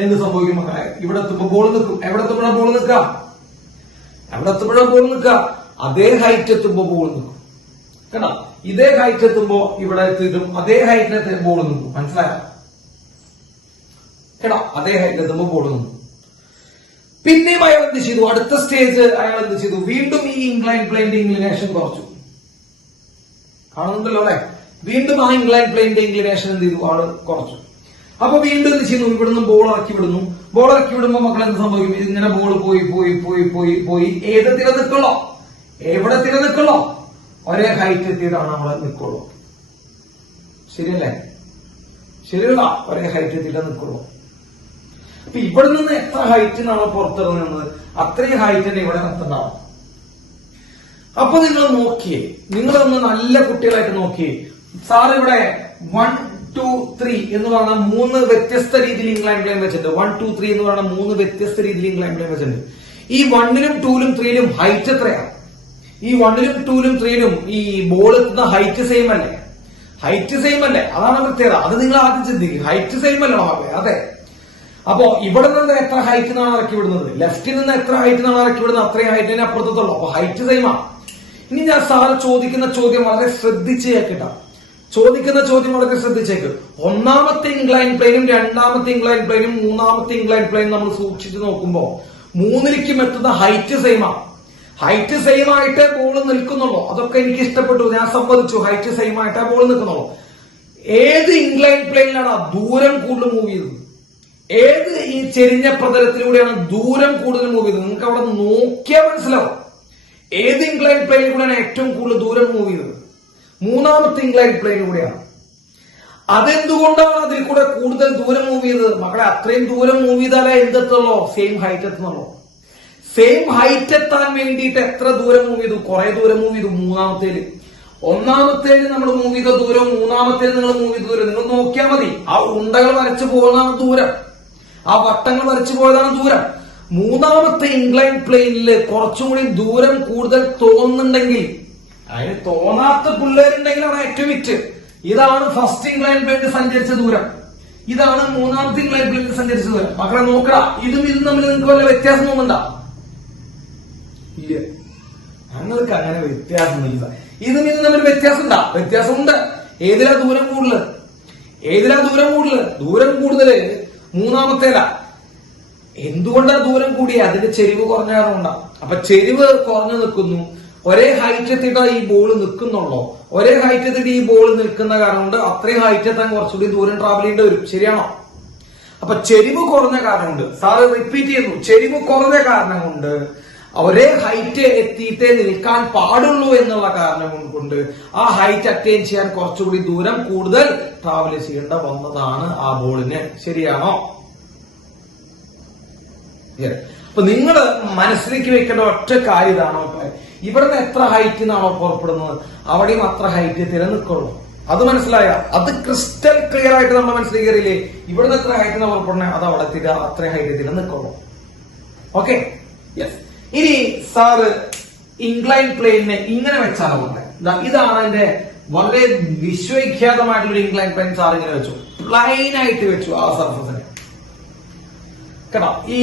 എന്ത് സംഭവിക്കും മക്കളെ? ഇവിടെ എത്തുമ്പോ ബോൾ നിൽക്കും. എവിടെ എത്തുമ്പോഴാണ് ബോൾ നിൽക്കുക? അതേ ഹൈറ്റ് എത്തുമ്പോ ബോൾ നിൽക്കും കേട്ടോ. ഇതേ ഹൈറ്റ് എത്തുമ്പോ ഇവിടെ എത്തിയിട്ടും അതേ ഹൈറ്റിൽ ബോൾ നിൽക്കും. മനസ്സിലായോ കേട്ടോ? അതേ ഹൈറ്റിൽ എത്തുമ്പോ ബോൾ നിൽക്കും. പിന്നെയും അയാൾ എന്ത് ചെയ്തു? അടുത്ത സ്റ്റേജ് അയാൾ എന്ത് ചെയ്തു? വീണ്ടും ഈ ഇൻക്ലൈൻ പ്ലെയിന്റെ ഇൻക്ലിനേഷൻ കുറച്ചു. കാണുന്നുണ്ടല്ലോ അല്ലെ? വീണ്ടും ആ ഇൻക്ലൈൻ പ്ലെയിന്റെ ഇൻക്ലിനേഷൻ എന്ത് ചെയ്തു? ആള് കുറച്ചു. അപ്പൊ വീണ്ടും എന്ത് ചെയ്യുന്നു? ഇവിടുന്ന് ബോൾ ഇറക്കി വിടുന്നു. ബോൾ ഇറക്കി വിടുമ്പോ മക്കൾ എന്ത് സംഭവിക്കും? ഇങ്ങനെ ബോൾ പോയി ഏത് നിൽക്കുള്ളോ? എവിടെ നിൽക്കുള്ളോ? ഒരേ ഹൈറ്റ് എത്തിയതാണ് നമ്മളെ നിൽക്കുള്ളൂ. ശരിയല്ലേ? ശരിയല്ല? ഒരേ ഹൈറ്റ് എത്തിയിട്ടാ നിൽക്കുള്ളൂ. അപ്പൊ ഇവിടെ നിന്ന് എത്ര ഹൈറ്റിനാണ് പുറത്തിറങ്ങുന്നത് അത്രയും ഹൈറ്റിന് ഇവിടെ നിർത്തുണ്ടാവും. അപ്പൊ നിങ്ങൾ നോക്കിയേ, നിങ്ങളൊന്ന് നല്ല കുട്ടികളായിട്ട് നോക്കിയേ. സാർ ഇവിടെ 1, 2, 3 എന്ന് പറഞ്ഞ 3 വ്യത്യസ്ത രീതിയിൽ ഇൻക്ലൈൻ പ്ലെയിൻ വെച്ചിട്ടുണ്ട്. 1, 2, 3 എന്ന് പറഞ്ഞ 3 വ്യത്യസ്ത രീതിയിൽ ഇൻക്ലൈൻ പ്ലെയിൻ വെച്ചിട്ടുണ്ട്. ഈ 1ലും 2ലും 3ലും ഹൈറ്റ് എത്രയാണ്? ഈ 1ലും 2ലും 3ലും ഈ ബോൾ എത്തുന്ന ഹൈറ്റ് സെയിം അല്ലേ? അതാണ് പ്രത്യേകത. അത് നിങ്ങൾ ആദ്യം ചിന്തിക്കും. ഹൈറ്റ് സെയിം അല്ലേ? അതെ. അപ്പോ ഇവിടെ നിന്ന് എത്ര ഹൈറ്റിനാണ് ഇറക്കി വിടുന്നത്? ലെഫ്റ്റിൽ നിന്ന് എത്ര ഹൈറ്റിനാണ് ഇറക്കി വിടുന്നത് അത്രയും ഹൈറ്റിനെ അപ്പുറത്തുള്ളൂ. അപ്പൊ ഹൈറ്റ് സെയിമാണ്. ഇനി ഞാൻ സാറ് ചോദിക്കുന്ന ചോദ്യം വളരെ ശ്രദ്ധിച്ചേക്കിട്ട. ഒന്നാമത്തെ ഇൻക്ലൈൻ പ്ലെയിനും രണ്ടാമത്തെ ഇൻക്ലൈൻ പ്ലെയിനും മൂന്നാമത്തെ ഇൻക്ലൈൻ പ്ലെയിനും നമ്മൾ സൂക്ഷിച്ചു നോക്കുമ്പോ മൂന്നിലേക്കും എത്തുന്ന ഹൈറ്റ് സെയിമാണ്. ഹൈറ്റ് സെയിം ആയിട്ടേ ബോൾ നിൽക്കുന്നുള്ളൂ. അതൊക്കെ എനിക്ക് ഇഷ്ടപ്പെട്ടു, ഞാൻ സമ്മതിച്ചു. ഹൈറ്റ് സെയിം ആയിട്ടേ ബോൾ നിൽക്കുന്നുള്ളൂ. ഏത് ഇൻക്ലൈൻ പ്ലെയിനിലാണ് ദൂരം കൂടുതൽ മൂവ് ചെയ്തത്? ഏത് ഈ ചെരിഞ്ഞ പ്രതലത്തിലൂടെയാണ് ദൂരം കൂടുതൽ മൂവ് ചെയ്തത്? നിങ്ങൾക്ക് അവിടെ നോക്കിയാൽ മനസ്സിലാവും. ഏത് ഇൻക്ലൈൻ പ്ലെയിനിൽ കൂടെയാണ് ഏറ്റവും കൂടുതൽ ദൂരം മൂവ് ചെയ്തത്? മൂന്നാമത്തെ ഇൻക്ലൈൻ പ്ലെയിനിൽ കൂടെയാണ്. അതെന്തുകൊണ്ടാണ് അതിൽ കൂടെ കൂടുതൽ ദൂരം മൂവ് ചെയ്തത്? മക്കളെ, അത്രയും ദൂരം മൂവ് ചെയ്താലേ എന്തെത്തുള്ളൂ? സെയിം ഹൈറ്റ് എത്തുന്നുള്ളൂ. സെയിം ഹൈറ്റ് എത്താൻ വേണ്ടിയിട്ട് എത്ര ദൂരം മൂവ് ചെയ്തു? കുറെ ദൂരം മൂവ് ചെയ്തു. മൂന്നാമത്തേല്, ഒന്നാമത്തേല് നമ്മൾ മൂവ് ചെയ്ത ദൂരം, മൂന്നാമത്തേല് നിങ്ങൾ മൂവ് ചെയ്ത ദൂരം നിങ്ങൾ നോക്കിയാൽ മതി. ആ ഉണ്ടകൾ വരച്ചു പോകുന്നതാണ് ദൂരം, ആ വട്ടങ്ങൾ വരച്ചു പോയതാണ് ദൂരം. മൂന്നാമത്തെ ഇൻക്ലൈൻ പ്ലെയിനിൽ കുറച്ചും കൂടി ദൂരം കൂടുതൽ തോന്നുന്നുണ്ടെങ്കിൽ, അതിന് തോന്നാത്ത പിള്ളേരുണ്ടെങ്കിലാണ് ഏറ്റവും വിറ്റ്. ഇതാണ് ഫസ്റ്റ് ഇൻക്ലൈൻ പ്ലെയിനിൽ സഞ്ചരിച്ച ദൂരം, ഇതാണ് മൂന്നാമത്തെ ഇൻക്ലൈൻ പ്ലെയിനിൽ സഞ്ചരിച്ച ദൂരം. മക്കളെ നോക്കടാ, ഇതും തമ്മിൽ നിങ്ങൾക്ക് വല്ല വ്യത്യാസം തോന്നുന്നുണ്ടോ? ഇല്ല, ഞങ്ങൾക്ക് അങ്ങനെ വ്യത്യാസമില്ല. ഇതും തമ്മിൽ വ്യത്യാസം ഉണ്ടാ? വ്യത്യാസമുണ്ട്. ഏതിലാ ദൂരം കൂടുതൽ? ഏതിലാ ദൂരം കൂടുതൽ? ദൂരം കൂടുതല് മൂന്നാമത്തേലാ. എന്തുകൊണ്ടാ ദൂരം കൂടിയ? അതിന്റെ ചെരിവ് കുറഞ്ഞ കാരണം കൊണ്ടാ. അപ്പൊ ചെരിവ് കുറഞ്ഞു നിൽക്കുന്നു. ഒരേ ഹൈറ്റ് എത്തിയിട്ടാ ഈ ബോൾ നിൽക്കുന്നുള്ളൂ. ഒരേ ഹൈറ്റ് എത്തിയിട്ട് ഈ ബോൾ നിൽക്കുന്ന കാരണം കൊണ്ട് അത്രയും ഹൈറ്റ് എത്താൻ കുറച്ചുകൂടി ദൂരം ട്രാവൽ ചെയ്യേണ്ടി വരും. ശരിയാണോ? അപ്പൊ ചെരിവ് കുറഞ്ഞ കാരണം കൊണ്ട്, സാറ് റിപ്പീറ്റ് ചെയ്യുന്നു, ചെരിവ് കുറഞ്ഞ കാരണം കൊണ്ട് ഒരേ ഹൈറ്റ് എത്തിയിട്ടേ നിൽക്കാൻ പാടുള്ളൂ എന്നുള്ള കാരണം കൊണ്ട് ആ ഹൈറ്റ് അറ്റൈൻ ചെയ്യാൻ കുറച്ചുകൂടി ദൂരം കൂടുതൽ ട്രാവൽ ചെയ്യേണ്ട വന്നതാണ് ആ ബോളിന്. ശരിയാണോ? അപ്പൊ നിങ്ങൾ മനസ്സിലേക്ക് വെക്കേണ്ട ഒറ്റ കാര്യം ഇതാണോ, ഇവിടുന്ന് എത്ര ഹൈറ്റ് നിന്നാണോ പുറപ്പെടുന്നത് അവിടെയും അത്ര ഹൈറ്റ് നിലനിൽക്കുള്ളൂ. അത് മനസ്സിലായ? അത് ക്രിസ്റ്റൽ ക്ലിയർ ആയിട്ട് നമ്മുടെ മനസ്സിലേക്ക് കയറിയില്ലേ? ഇവിടുന്ന് എത്ര ഹൈറ്റ് നിന്നാ പുറപ്പെടുന്നത് അത് അവിടെ എത്തിയിട്ട് അത്ര ഹൈറ്റ് നിലനിൽക്കുള്ളൂ. Okay, yes. ഇനി സാറ് ഇൻക്ലൈൻ പ്ലെയിനെ ഇങ്ങനെ വെച്ചാണ് പറഞ്ഞത്. ഇതാണ് അതിന്റെ വളരെ വിശ്വവിഖ്യാതമായിട്ടുള്ള ഇൻക്ലൈൻ പ്ലെയിൻ. സാർ ഇങ്ങനെ വെച്ചു, പ്ലെയിൻ ആയിട്ട് വെച്ചു ആ സർഫസിനെ. കേട്ടോ, ഈ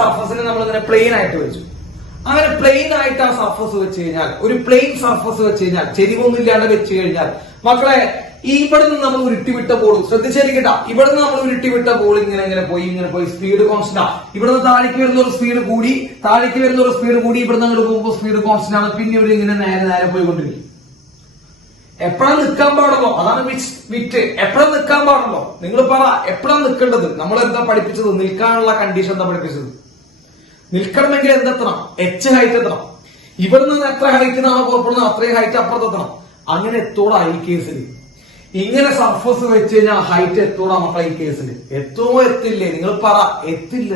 സർഫസിനെ നമ്മൾ ഇങ്ങനെ പ്ലെയിൻ ആയിട്ട് വെച്ചു. അങ്ങനെ പ്ലെയിൻ ആയിട്ട് ആ സർഫസ് വെച്ച് കഴിഞ്ഞാൽ, ഒരു പ്ലെയിൻ സർഫസ് വെച്ച് കഴിഞ്ഞാൽ, ചെരിവൊന്നും ഇല്ലാണ്ട് വെച്ച് കഴിഞ്ഞാൽ, മക്കളെ ഇവിടെ നിന്ന് നമ്മൾ ഉരുട്ടിവിട്ട ബോൾ ശ്രദ്ധിച്ചിരിക്കട്ടാ. ഇവിടെ നിന്ന് നമ്മൾ ഉരുട്ടിവിട്ട ബോൾ ഇങ്ങനെ പോയി സ്പീഡ് കോൺസ്റ്റന്റ്. ഇവിടുന്ന് താഴേക്ക് വരുന്ന ഒരു സ്പീഡ് കൂടി, താഴേക്ക് വരുന്ന ഒരു സ്പീഡ് കൂടി, ഇവിടുന്ന് അങ്ങോട്ട് പോകുമ്പോൾ സ്പീഡ് കോൺസ്റ്റന്റ് ആണ്. പിന്നെ ഇവിടെ ഇങ്ങനെ നേരെ പോയിക്കൊണ്ടിരിക്കും. എപ്പോഴാണ് നിൽക്കാൻ പാടുള്ളോ? അതാണ് വിറ്റ്. എപ്പോഴാണ് നിൽക്കാൻ പാടുള്ളോ? നിങ്ങൾ പറ, എപ്പോഴാണ് നിൽക്കേണ്ടത്? നമ്മൾ എന്താ പഠിപ്പിച്ചത്? നിൽക്കാനുള്ള കണ്ടീഷൻ എന്താ പഠിപ്പിച്ചത്? നിൽക്കണമെങ്കിൽ എന്തെത്തണം? എച്ച് ഹൈറ്റ് എത്തണം. ഇവിടെ നിന്ന് എത്ര ഹൈറ്റിനാണോ പുറപ്പെടുന്നത് അത്രയും ഹൈറ്റ് അപ്പുറത്തെത്തണം. അങ്ങനെ എത്തോടാ ഈ കേസിൽ. ഇങ്ങനെ സർഫസ് വെച്ച് കഴിഞ്ഞാൽ ഹൈറ്റ് എത്തോടാ മക്കളെ ഈ കേസിൽ? എത്തുമോ എത്തില്ലേ? നിങ്ങൾ പറ, എത്തില്ല.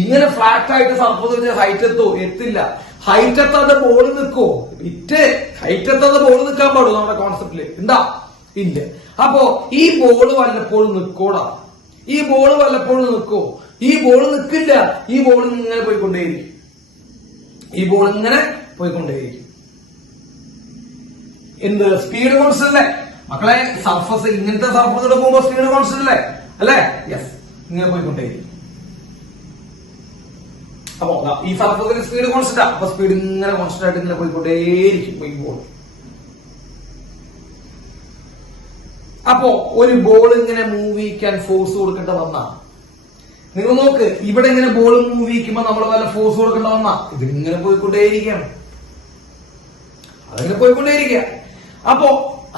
ഇങ്ങനെ ഫ്ലാറ്റ് ആയിട്ട് സർഫസ് വെച്ച് ഹൈറ്റ് എത്തോ? എത്തില്ല. ഹൈറ്റ് എത്താതെ ബോൾ നിൽക്കോ? ഇറ്റ് ഹൈറ്റ് എത്താതെ ബോൾ നിൽക്കാൻ പാടും നമ്മുടെ കോൺസെപ്റ്റില്? എന്താ? ഇല്ല. അപ്പോ ഈ ബോൾ വല്ലപ്പോഴും നിൽക്കോടാ? ഈ ബോൾ വല്ലപ്പോഴും നിൽക്കോ? ഈ ബോൾ നിൽക്കില്ല. ഈ ബോൾ ഇങ്ങനെ പോയിക്കൊണ്ടേയിരിക്കും. ഈ ബോൾ ഇങ്ങനെ പോയിക്കൊണ്ടേയിരിക്കും. എന്ത്? സ്പീഡ് കോൺസ്റ്റന്റ് മക്കളെ. സർഫസ് ഇങ്ങനത്തെ സർഫസ് പോകുമ്പോ സ്പീഡ് കോൺസ്റ്റന്റ് അല്ലേ? യെസ്, ഇങ്ങനെ പോയിക്കൊണ്ടേയിരിക്കും. അപ്പോ ഈ സർഫസിന് സ്പീഡ് കോൺസ്റ്റന്റ്. അപ്പൊ സ്പീഡ് ഇങ്ങനെ കോൺസ്റ്റന്റ് ആയിട്ട് ഇങ്ങനെ പോയിക്കൊണ്ടേയിരിക്കും ഈ ബോൾ. അപ്പോ ഒരു ബോൾ ഇങ്ങനെ മൂവ് ചെയ്യിക്കാൻ ഫോഴ്സ് കൊടുക്കേണ്ട വന്നാ, നിങ്ങൾ നോക്ക്, ഇവിടെ ഇങ്ങനെ ബോൾ മൂവ് ചെയ്യിക്കുമ്പോ നമ്മൾ വല്ല ഫോഴ്സ് കൊടുക്കേണ്ട വന്നാ ഇതിങ്ങനെ പോയിക്കൊണ്ടേയിരിക്കുകയാണ്. അതിങ്ങനെ പോയിക്കൊണ്ടേയിരിക്കുക. അപ്പോ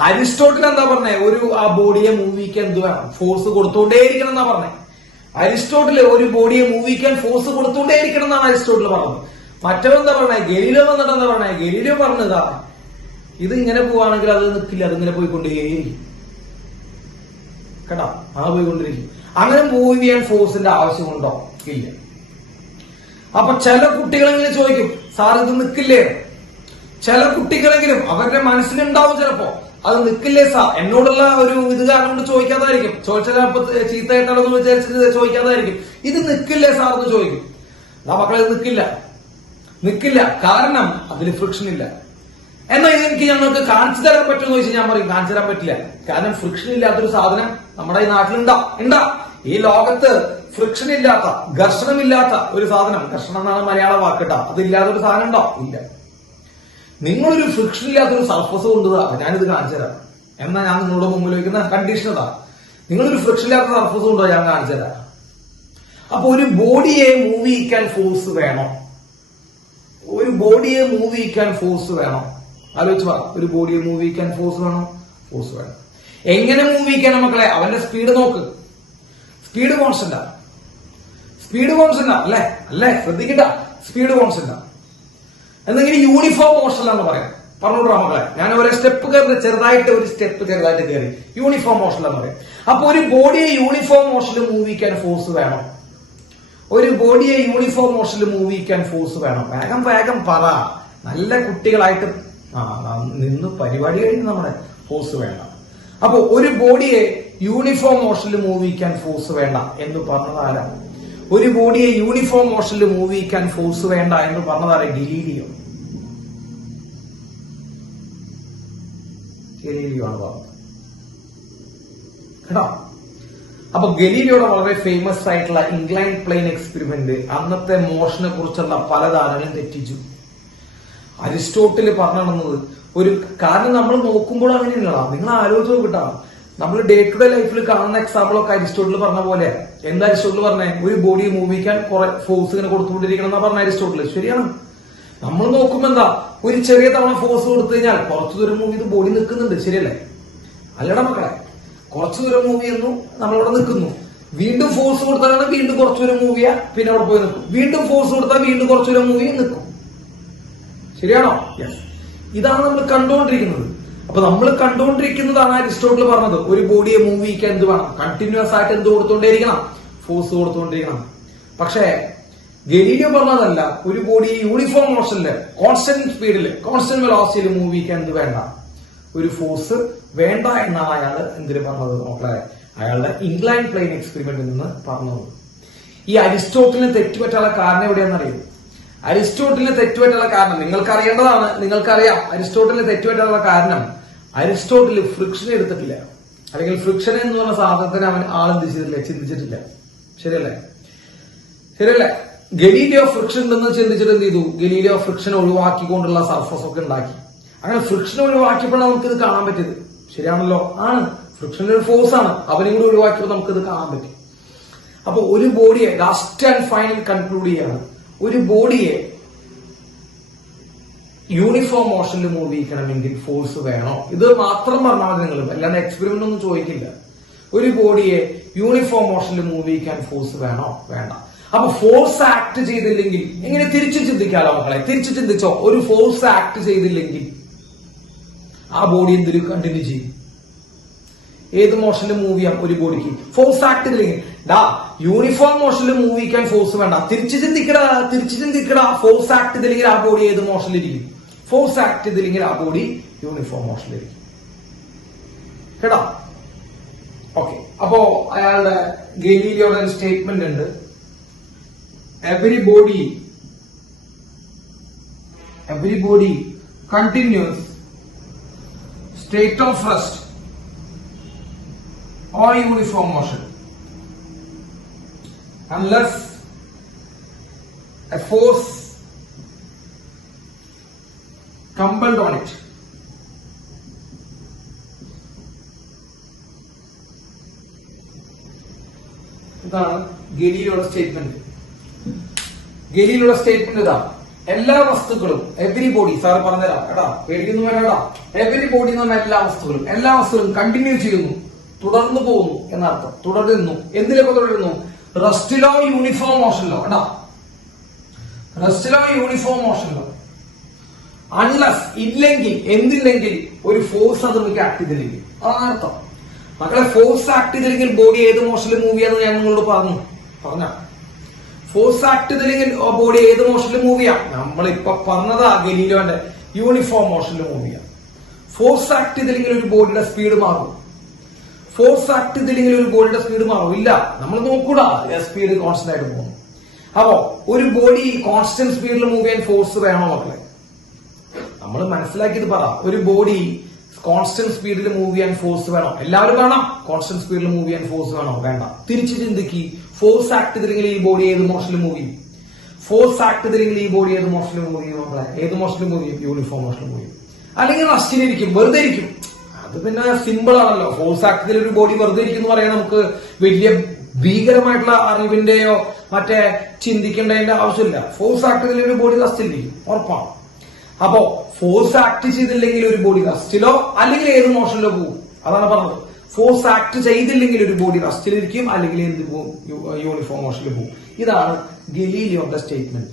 അരിസ്റ്റോട്ടിൽ എന്താ പറഞ്ഞേ? ആ ബോഡിയെ മൂവ് ചെയ്യിക്കാൻ എന്ത് വേണം? ഫോഴ്സ് കൊടുത്തുകൊണ്ടേയിരിക്കണം എന്നാ പറഞ്ഞേ. അരിസ്റ്റോട്ടില് ഒരു ബോഡിയെ മൂവ് ചെയ്യിക്കാൻ ഫോഴ്സ് കൊടുത്തുകൊണ്ടേയിരിക്കണം എന്നാണ് അരിസ്റ്റോട്ടിൽ പറഞ്ഞത്. മറ്റവെന്താ പറഞ്ഞേ? ഗലീലിയോ വന്നിട്ട് എന്താ പറഞ്ഞേ? ഗലീലിയോ പറഞ്ഞതാ ഇത് ഇങ്ങനെ പോവാണെങ്കിൽ അത് നിൽക്കില്ല, അതിങ്ങനെ പോയിക്കൊണ്ടേയിരിക്കും. കേട്ടോ, പോയിക്കൊണ്ടിരിക്കും. അങ്ങനെ മൂവ് ചെയ്യാൻ ഫോഴ്സിന്റെ ആവശ്യമുണ്ടോ? ഇല്ല. അപ്പൊ ചില കുട്ടികളെങ്കിലും ചോദിക്കും, സാർ ഇത് നിൽക്കില്ലേ? ചില കുട്ടികളെങ്കിലും അവരുടെ മനസ്സിലുണ്ടാവും ചിലപ്പോ, അത് നിൽക്കില്ലേ സാർ? എന്നോടുള്ള ഒരു ഇത് കാരണം കൊണ്ട് ചോദിക്കാതായിരിക്കും. ചോദിച്ചാൽ ചീത്തയായിട്ടാണെന്ന് വിചാരിച്ചത് ചോദിക്കാതായിരിക്കും. ഇത് നിൽക്കില്ലേ സാർ എന്ന് ചോദിക്കും. മക്കളെ, ഇത് നിൽക്കില്ല. കാരണം അതിൽ ഫ്രിക്ഷൻ ഇല്ല. എന്നാൽ ഇതെനിക്ക് ഞങ്ങൾക്ക് കാണിച്ചു തരാൻ പറ്റുമെന്ന് ചോദിച്ചാൽ ഞാൻ പറയും കാണിച്ചു തരാൻ പറ്റില്ല. കാരണം ഫ്രിക്ഷൻ ഇല്ലാത്തൊരു സാധനം നമ്മുടെ ഈ നാട്ടിലുണ്ടാ. ഈ ലോകത്ത് ഫ്രിക്ഷൻ ഇല്ലാത്ത, ഘർഷണമില്ലാത്ത ഒരു സാധനം, ഘർഷണം എന്നാണ് മലയാള വാക്കിട്ടാ, അതില്ലാത്തൊരു സാധനം ഉണ്ടോ? ഇല്ല. നിങ്ങളൊരു ഫ്രിക്ഷൻ ഇല്ലാത്തൊരു സർഫസ് കൊണ്ടുതാ, ഞാനിത് കാണിച്ചു തരാം. എന്നാ ഞാൻ നിങ്ങളുടെ മുമ്പിൽ വയ്ക്കുന്ന കണ്ടീഷൻ ഇതാ, നിങ്ങളൊരു ഫ്രിക്ഷൻ ഇല്ലാത്ത സർഫസ് കൊണ്ടുതാ, ഞാൻ കാണിച്ചു തരാം. അപ്പൊ ഒരു ബോഡിയെ മൂവ് ചെയ്യിക്കാൻ ഫോഴ്സ് വേണോ? ഒരു ബോഡിയെ മൂവ് ചെയ്യിക്കാൻ ഫോഴ്സ് വേണോ? ആലോചിച്ച് പറ. ഒരു ബോഡിയെ മൂവ് ചെയ്യിക്കാൻ ഫോഴ്സ് വേണോ? ഫോഴ്സ് വേണം. എങ്ങനെ മൂവ് ചെയ്യിക്കാൻ മക്കളെ? അവന്റെ സ്പീഡ് നോക്ക്. സ്പീഡ് കോൺസ്റ്റന്റ് അല്ലേ? ശ്രദ്ധിക്കട്ട, സ്പീഡ് കോൺസ്റ്റന്റ്. എന്തെങ്കിലും യൂണിഫോം മോഷൻ എന്ന് പറയാം. പറഞ്ഞോളൂ മക്കളെ, ഞാൻ ഒരു സ്റ്റെപ്പ് കയറി ചെറുതായിട്ട് കയറി യൂണിഫോം മോഷൻ എന്ന് പറയാം. അപ്പൊ ഒരു ബോഡിയെ യൂണിഫോം മോഷനിൽ മൂവ് ചെയ്യാൻ ഫോഴ്സ് വേണം. ഒരു ബോഡിയെ യൂണിഫോം മോഷനിൽ മൂവ് ചെയ്യാൻ ഫോഴ്സ് വേണം. വേഗം പറ. നല്ല കുട്ടികളായിട്ട് നിന്ന് പരിപാടി കഴിഞ്ഞ് നമ്മുടെ ഫോഴ്സ് വേണ്ട. അപ്പൊ ഒരു ബോഡിയെ യൂണിഫോം മോഷനിൽ മൂവ് ചെയ്യാൻ ഫോഴ്സ് വേണ്ട എന്ന് പറഞ്ഞതാരാ? ഒരു ബോഡിയെ യൂണിഫോം മോഷനിൽ മൂവ് ചെയ്യാൻ ഫോഴ്സ് വേണ്ട എന്ന് പറഞ്ഞതാരാ? ഗലീലിയോ ആണ് പറഞ്ഞത് കേട്ടോ. അപ്പൊ ഗലീലിയോയുടെ വളരെ ഫേമസ് ആയിട്ടുള്ള ഇൻക്ലൈൻഡ് പ്ലെയിൻ എക്സ്പെരിമെന്റ് അന്നത്തെ മോഷനെ കുറിച്ചുള്ള പല ധാരണകളും തെറ്റിച്ചു. അരിസ്റ്റോട്ടിൽ പറഞ്ഞത് ഒരു കാരണം നമ്മൾ നോക്കുമ്പോൾ അങ്ങനെയല്ല. നിങ്ങൾ ആലോചിച്ച് നോക്കിട്ടാ, നമ്മൾ ഡേ ടു ഡേ ലൈഫിൽ കാണുന്ന എക്സാമ്പിൾ ഒക്കെ അരിസ്റ്റോട്ടിൽ പറഞ്ഞ പോലെ. എന്താ അരിസ്റ്റോട്ടിൽ പറഞ്ഞേ? ഒരു ബോഡിയെ മൂവ് ചെയ്യാൻ കുറെ ഫോഴ്സ് ഇങ്ങനെ കൊടുത്തുകൊണ്ടിരിക്കണം എന്നാ പറഞ്ഞ അരിസ്റ്റോട്ടിൽ. ശരിയാണ്. നമ്മൾ നോക്കുമ്പോ എന്താ, ഒരു ചെറിയ തവണ ഫോഴ്സ് കൊടുത്തു കഴിഞ്ഞാൽ കുറച്ചു ദൂരം മൂവ് ചെയ്ത് ബോഡി നിൽക്കുന്നുണ്ട്. ശരിയല്ലേ? അല്ലടാ മക്കളെ, കുറച്ചു ദൂരം മൂവ് ചെയ്യുന്നു, നമ്മളവിടെ നിൽക്കുന്നു. വീണ്ടും ഫോഴ്സ് കൊടുത്താലാണ് വീണ്ടും കുറച്ചു ദൂരം മൂവ് ചെയ്യാ, പിന്നെ അവിടെ പോയി നിൽക്കും. വീണ്ടും ഫോഴ്സ് കൊടുത്താൽ വീണ്ടും കുറച്ചു ദൂരം മൂവ് ചെയ്ത് നിൽക്കും. ശരിയാണോ? യെസ്. ഇതാണ് നമ്മൾ കണ്ടുകൊണ്ടിരിക്കുന്നത്. അപ്പൊ നമ്മൾ കണ്ടുകൊണ്ടിരിക്കുന്നതാണ് അരിസ്റ്റോട്ടിൽ പറഞ്ഞത്. ഒരു ബോഡിയെ മൂവ് ചെയ്യിക്കാൻ എന്ത് വേണം? കണ്ടിന്യൂസ് ആയിട്ട് എന്ത് കൊടുത്തുകൊണ്ടേയിരിക്കണം? ഫോഴ്സ് കൊടുത്തുകൊണ്ടിരിക്കണം. പക്ഷേ ഗലീലിയോ പറഞ്ഞതല്ല, ഒരു ബോഡിയെ യൂണിഫോം മോഷനില് കോൺസ്റ്റന്റ് സ്പീഡില് കോൺസ്റ്റന്റ് വെലോസിറ്റിയിൽ മൂവ് ചെയ്യിക്കാൻ എന്ത് വേണ്ട? ഒരു ഫോഴ്സ് വേണ്ട എന്നാണ് അയാൾ എന്തിനു പറഞ്ഞത് നോക്കളെ? അയാളുടെ ഇൻക്ലൈൻഡ് പ്ലെയിൻ എക്സ്പെരിമെന്റിൽ നിന്ന് പറഞ്ഞത്. ഈ അരിസ്റ്റോട്ടിലിന് തെറ്റുപറ്റാനുള്ള കാരണം എവിടെയാണെന്നറിയും? അരിസ്റ്റോട്ടിലിന് തെറ്റുപറ്റാനുള്ള കാരണം നിങ്ങൾക്കറിയേണ്ടതാണ്. നിങ്ങൾക്കറിയാം അരിസ്റ്റോട്ടിലിന് തെറ്റുപറ്റാനുള്ള കാരണം. അരിസ്റ്റോട്ടിൽ ഫ്രിക്ഷൻ എടുത്തിട്ടില്ല, അല്ലെങ്കിൽ ഫ്രിക്ഷൻ എന്ന് പറഞ്ഞ സാധനത്തിന് അവൻ ആളെന്ത് ചെയ്തിട്ടില്ല, ചിന്തിച്ചിട്ടില്ല. ശരിയല്ലേ? ഗലീലിയോ ഫ്രിക്ഷൻ ഉണ്ടെന്ന് ചിന്തിച്ചിട്ട് എന്ത് ചെയ്തു? ഗലീലിയോ ഫ്രിക്ഷൻ ഒഴിവാക്കിക്കൊണ്ടുള്ള സർഫസ് ഒക്കെ ഉണ്ടാക്കി. അങ്ങനെ ഫ്രിക്ഷൻ ഒഴിവാക്കിയപ്പോൾ നമുക്കിത് കാണാൻ പറ്റിയത്. ശരിയാണല്ലോ? ആണ്. ഫ്രിക്ഷൻ ഒരു ഫോഴ്സ് ആണ്. അവനും കൂടി ഒഴിവാക്കിയപ്പോൾ നമുക്കിത് കാണാൻ പറ്റി. അപ്പൊ ഒരു ബോഡിയെ ലാസ്റ്റ് ആൻഡ് ഫൈനൽ കൺക്ലൂഡ് ചെയ്യാണ്, ഒരു ബോഡിയെ യൂണിഫോം മോഷനിൽ മൂവ് ചെയ്യിക്കണമെങ്കിൽ ഫോഴ്സ് വേണോ? ഇത് മാത്രം പറഞ്ഞാൽ മതി നിങ്ങൾ, അല്ലാതെ എക്സ്പെരിമെന്റ് ഒന്നും ചോദിക്കില്ല. ഒരു ബോഡിയെ യൂണിഫോം മോഷനിൽ മൂവ് ചെയ്യിക്കാൻ ഫോഴ്സ് വേണോ? വേണ്ട. അപ്പൊ ഫോഴ്സ് ആക്ട് ചെയ്തില്ലെങ്കിൽ, ഇങ്ങനെ തിരിച്ചു ചിന്തിക്കാലോ മക്കളെ, തിരിച്ചു ചിന്തിച്ചോ. ഒരു ഫോഴ്സ് ആക്ട് ചെയ്തില്ലെങ്കിൽ ആ ബോഡി എന്തൊരു കണ്ടിന്യൂ ചെയ്യും? ഏത് മോഷനിൽ മൂവ് ചെയ്യാം ഒരു ബോഡിക്ക്? ഫോഴ്സ് ആക്ട് ചെയ്തില്ലെങ്കിൽ. യൂണിഫോം മോഷനിൽ മൂവ് ചെയ്യിക്കാൻ ഫോഴ്സ് വേണ്ട. തിരിച്ചു ചിന്തിക്കടാ. ഫോഴ്സ് ആക്ട് ചെയ്തില്ലെങ്കിൽ ആ ബോഡി ഏത് മോഷനിലിരിക്കും? ഫോഴ്സ് ആക്ട് ചെയ്തില്ലെങ്കിൽ ആ ബോഡി യൂണിഫോം മോഷനിലിരിക്കും. കേട്ടോ? ഓക്കെ. അപ്പോ അയാളുടെ ഗലീലിയോയുടെ ഒരു സ്റ്റേറ്റ്മെന്റ് ഉണ്ട്. Every body continues state of rest or uniform motion unless a force compelled on it. ഇതാണ് ഗലീലിയോയുടെ സ്റ്റേറ്റ്മെന്റ്. ഗലീലിയോയുടെ സ്റ്റേറ്റ്മെന്റ് ഇതാ: എല്ലാ വസ്തുക്കളും, എവരി ബോഡി, സാർ പറഞ്ഞുതരാം കേട്ടാ, പേടിക്കുന്നു വേണ്ടാ. എവരി ബോഡി എന്ന് പറഞ്ഞാൽ എല്ലാ വസ്തുക്കളും കണ്ടിന്യൂ ചെയ്യുന്നു, തുടർന്നു പോകുന്നു എന്നർത്ഥം. തുടരുന്നു. എന്തിലൊക്കെ തുടരുന്നു? റെസ്റ്റിലോ യൂണിഫോം മോഷനിലോ. കേട്ടാ, റെസ്റ്റിലോ യൂണിഫോം മോഷനിലോ. അൺലെസ്, ഇല്ലെങ്കിൽ, എന്തില്ലെങ്കിൽ, ഒരു ഫോഴ്സ് അത് നമുക്ക് ആക്ട് ചെയ്തില്ലെങ്കിൽ. അതാണ് അർത്ഥം മക്കളെ. ഫോഴ്സ് ആക്ട് ചെയ്തില്ലെങ്കിൽ ബോഡി ഏത് മോഷനിൽ മൂവ് ചെയ്യാന്ന് ഞാൻ നിങ്ങളോട് പറഞ്ഞ ഫോഴ്സ് ആക്ട് ചെയ്തില്ലെങ്കിൽ ബോഡി ഏത് മോഷനിൽ മൂവ് ചെയ്യാം? നമ്മളിപ്പോ പറഞ്ഞതാ ഗലീലിയോന്റെ യൂണിഫോം മോഷനിൽ മൂവ് ചെയ്യാം. ഫോഴ്സ് ആക്ട് ചെയ്തില്ലെങ്കിൽ ഒരു ബോഡിയുടെ സ്പീഡ് മാറും. ഫോഴ്സ് ആക്ട് ചെയ്തില്ലെങ്കിൽ ഒരു ബോഡിയുടെ സ്പീഡ് മാറും? ഇല്ല. നമ്മൾ നോക്കൂടാ, സ്പീഡ് കോൺസ്റ്റന്റ് ആയിട്ട് പോകുന്നു. അപ്പോ ഒരു ബോഡി കോൺസ്റ്റന്റ് സ്പീഡിൽ മൂവ് ചെയ്യാൻ ഫോഴ്സ് വേണോ മക്കളെ? നമ്മൾ മനസ്സിലാക്കിയത് പറ. ഒരു ബോഡി കോൺസ്റ്റന്റ് സ്പീഡിൽ മൂവ് ചെയ്യാൻ ഫോഴ്സ് വേണോ? എല്ലാവരും വേണം. കോൺസ്റ്റന്റ് സ്പീഡിൽ മൂവ് ചെയ്യാൻ ഫോഴ്സ് വേണോ? വേണ്ട. തിരിച്ചു ചിന്തിക്ക്. ഫോഴ്സ് ആക്ട് ചെയ്തില്ലെങ്കിൽ ഈ ബോഡി ഏത് മോഷനിൽ മൂവ് ചെയ്യും? ഫോഴ്സ് ആക്ട് ചെയ്തില്ലെങ്കിൽ ഈ ബോഡി ഏത് മോഷനിൽ മൂവ് ചെയ്യും മക്കളെ? ഏത് മോഷനിൽ മൂവ് ചെയ്യും? യൂണിഫോം മോഷനിൽ മൂവ് ചെയ്യും. അല്ലെങ്കിൽ റസ്റ്റിലിരിക്കും, വെറുതെ ഇരിക്കും. അത് പിന്നെ സിമ്പിൾ ആണല്ലോ. ഫോഴ്സ് ആക്ട് ചെയ്തിൽ ഒരു ബോഡി വെറുതെ ഇരിക്കും എന്ന് പറയാൻ നമുക്ക് വലിയ ഭീകരമായിട്ടുള്ള അറിവിന്റെയോ മറ്റേ ചിന്തിക്കേണ്ടതിന്റെ ആവശ്യമില്ല. ഫോഴ്സ് ആക്ട് ചെയ്തിൽ ഒരു ബോഡി റസ്റ്റിലിരിക്കും, ഉറപ്പാണ്. അപ്പോ ഫോഴ്സ് ആക്ട് ചെയ്തില്ലെങ്കിൽ ഒരു ബോഡി റസ്റ്റിലോ അല്ലെങ്കിൽ ഏത് മോഷനിലോ പോകും. അതാണ് പറഞ്ഞത്. ഫോഴ്സ് ആക്ട് ചെയ്തില്ലെങ്കിൽ ഒരു ബോഡി റസ്റ്റിലിരിക്കും, അല്ലെങ്കിൽ എന്ത് പോകും? യൂണിഫോം മോഷനിൽ പോകും. ഇതാണ് ഗലീലിയോയുടെ സ്റ്റേറ്റ്മെന്റ്.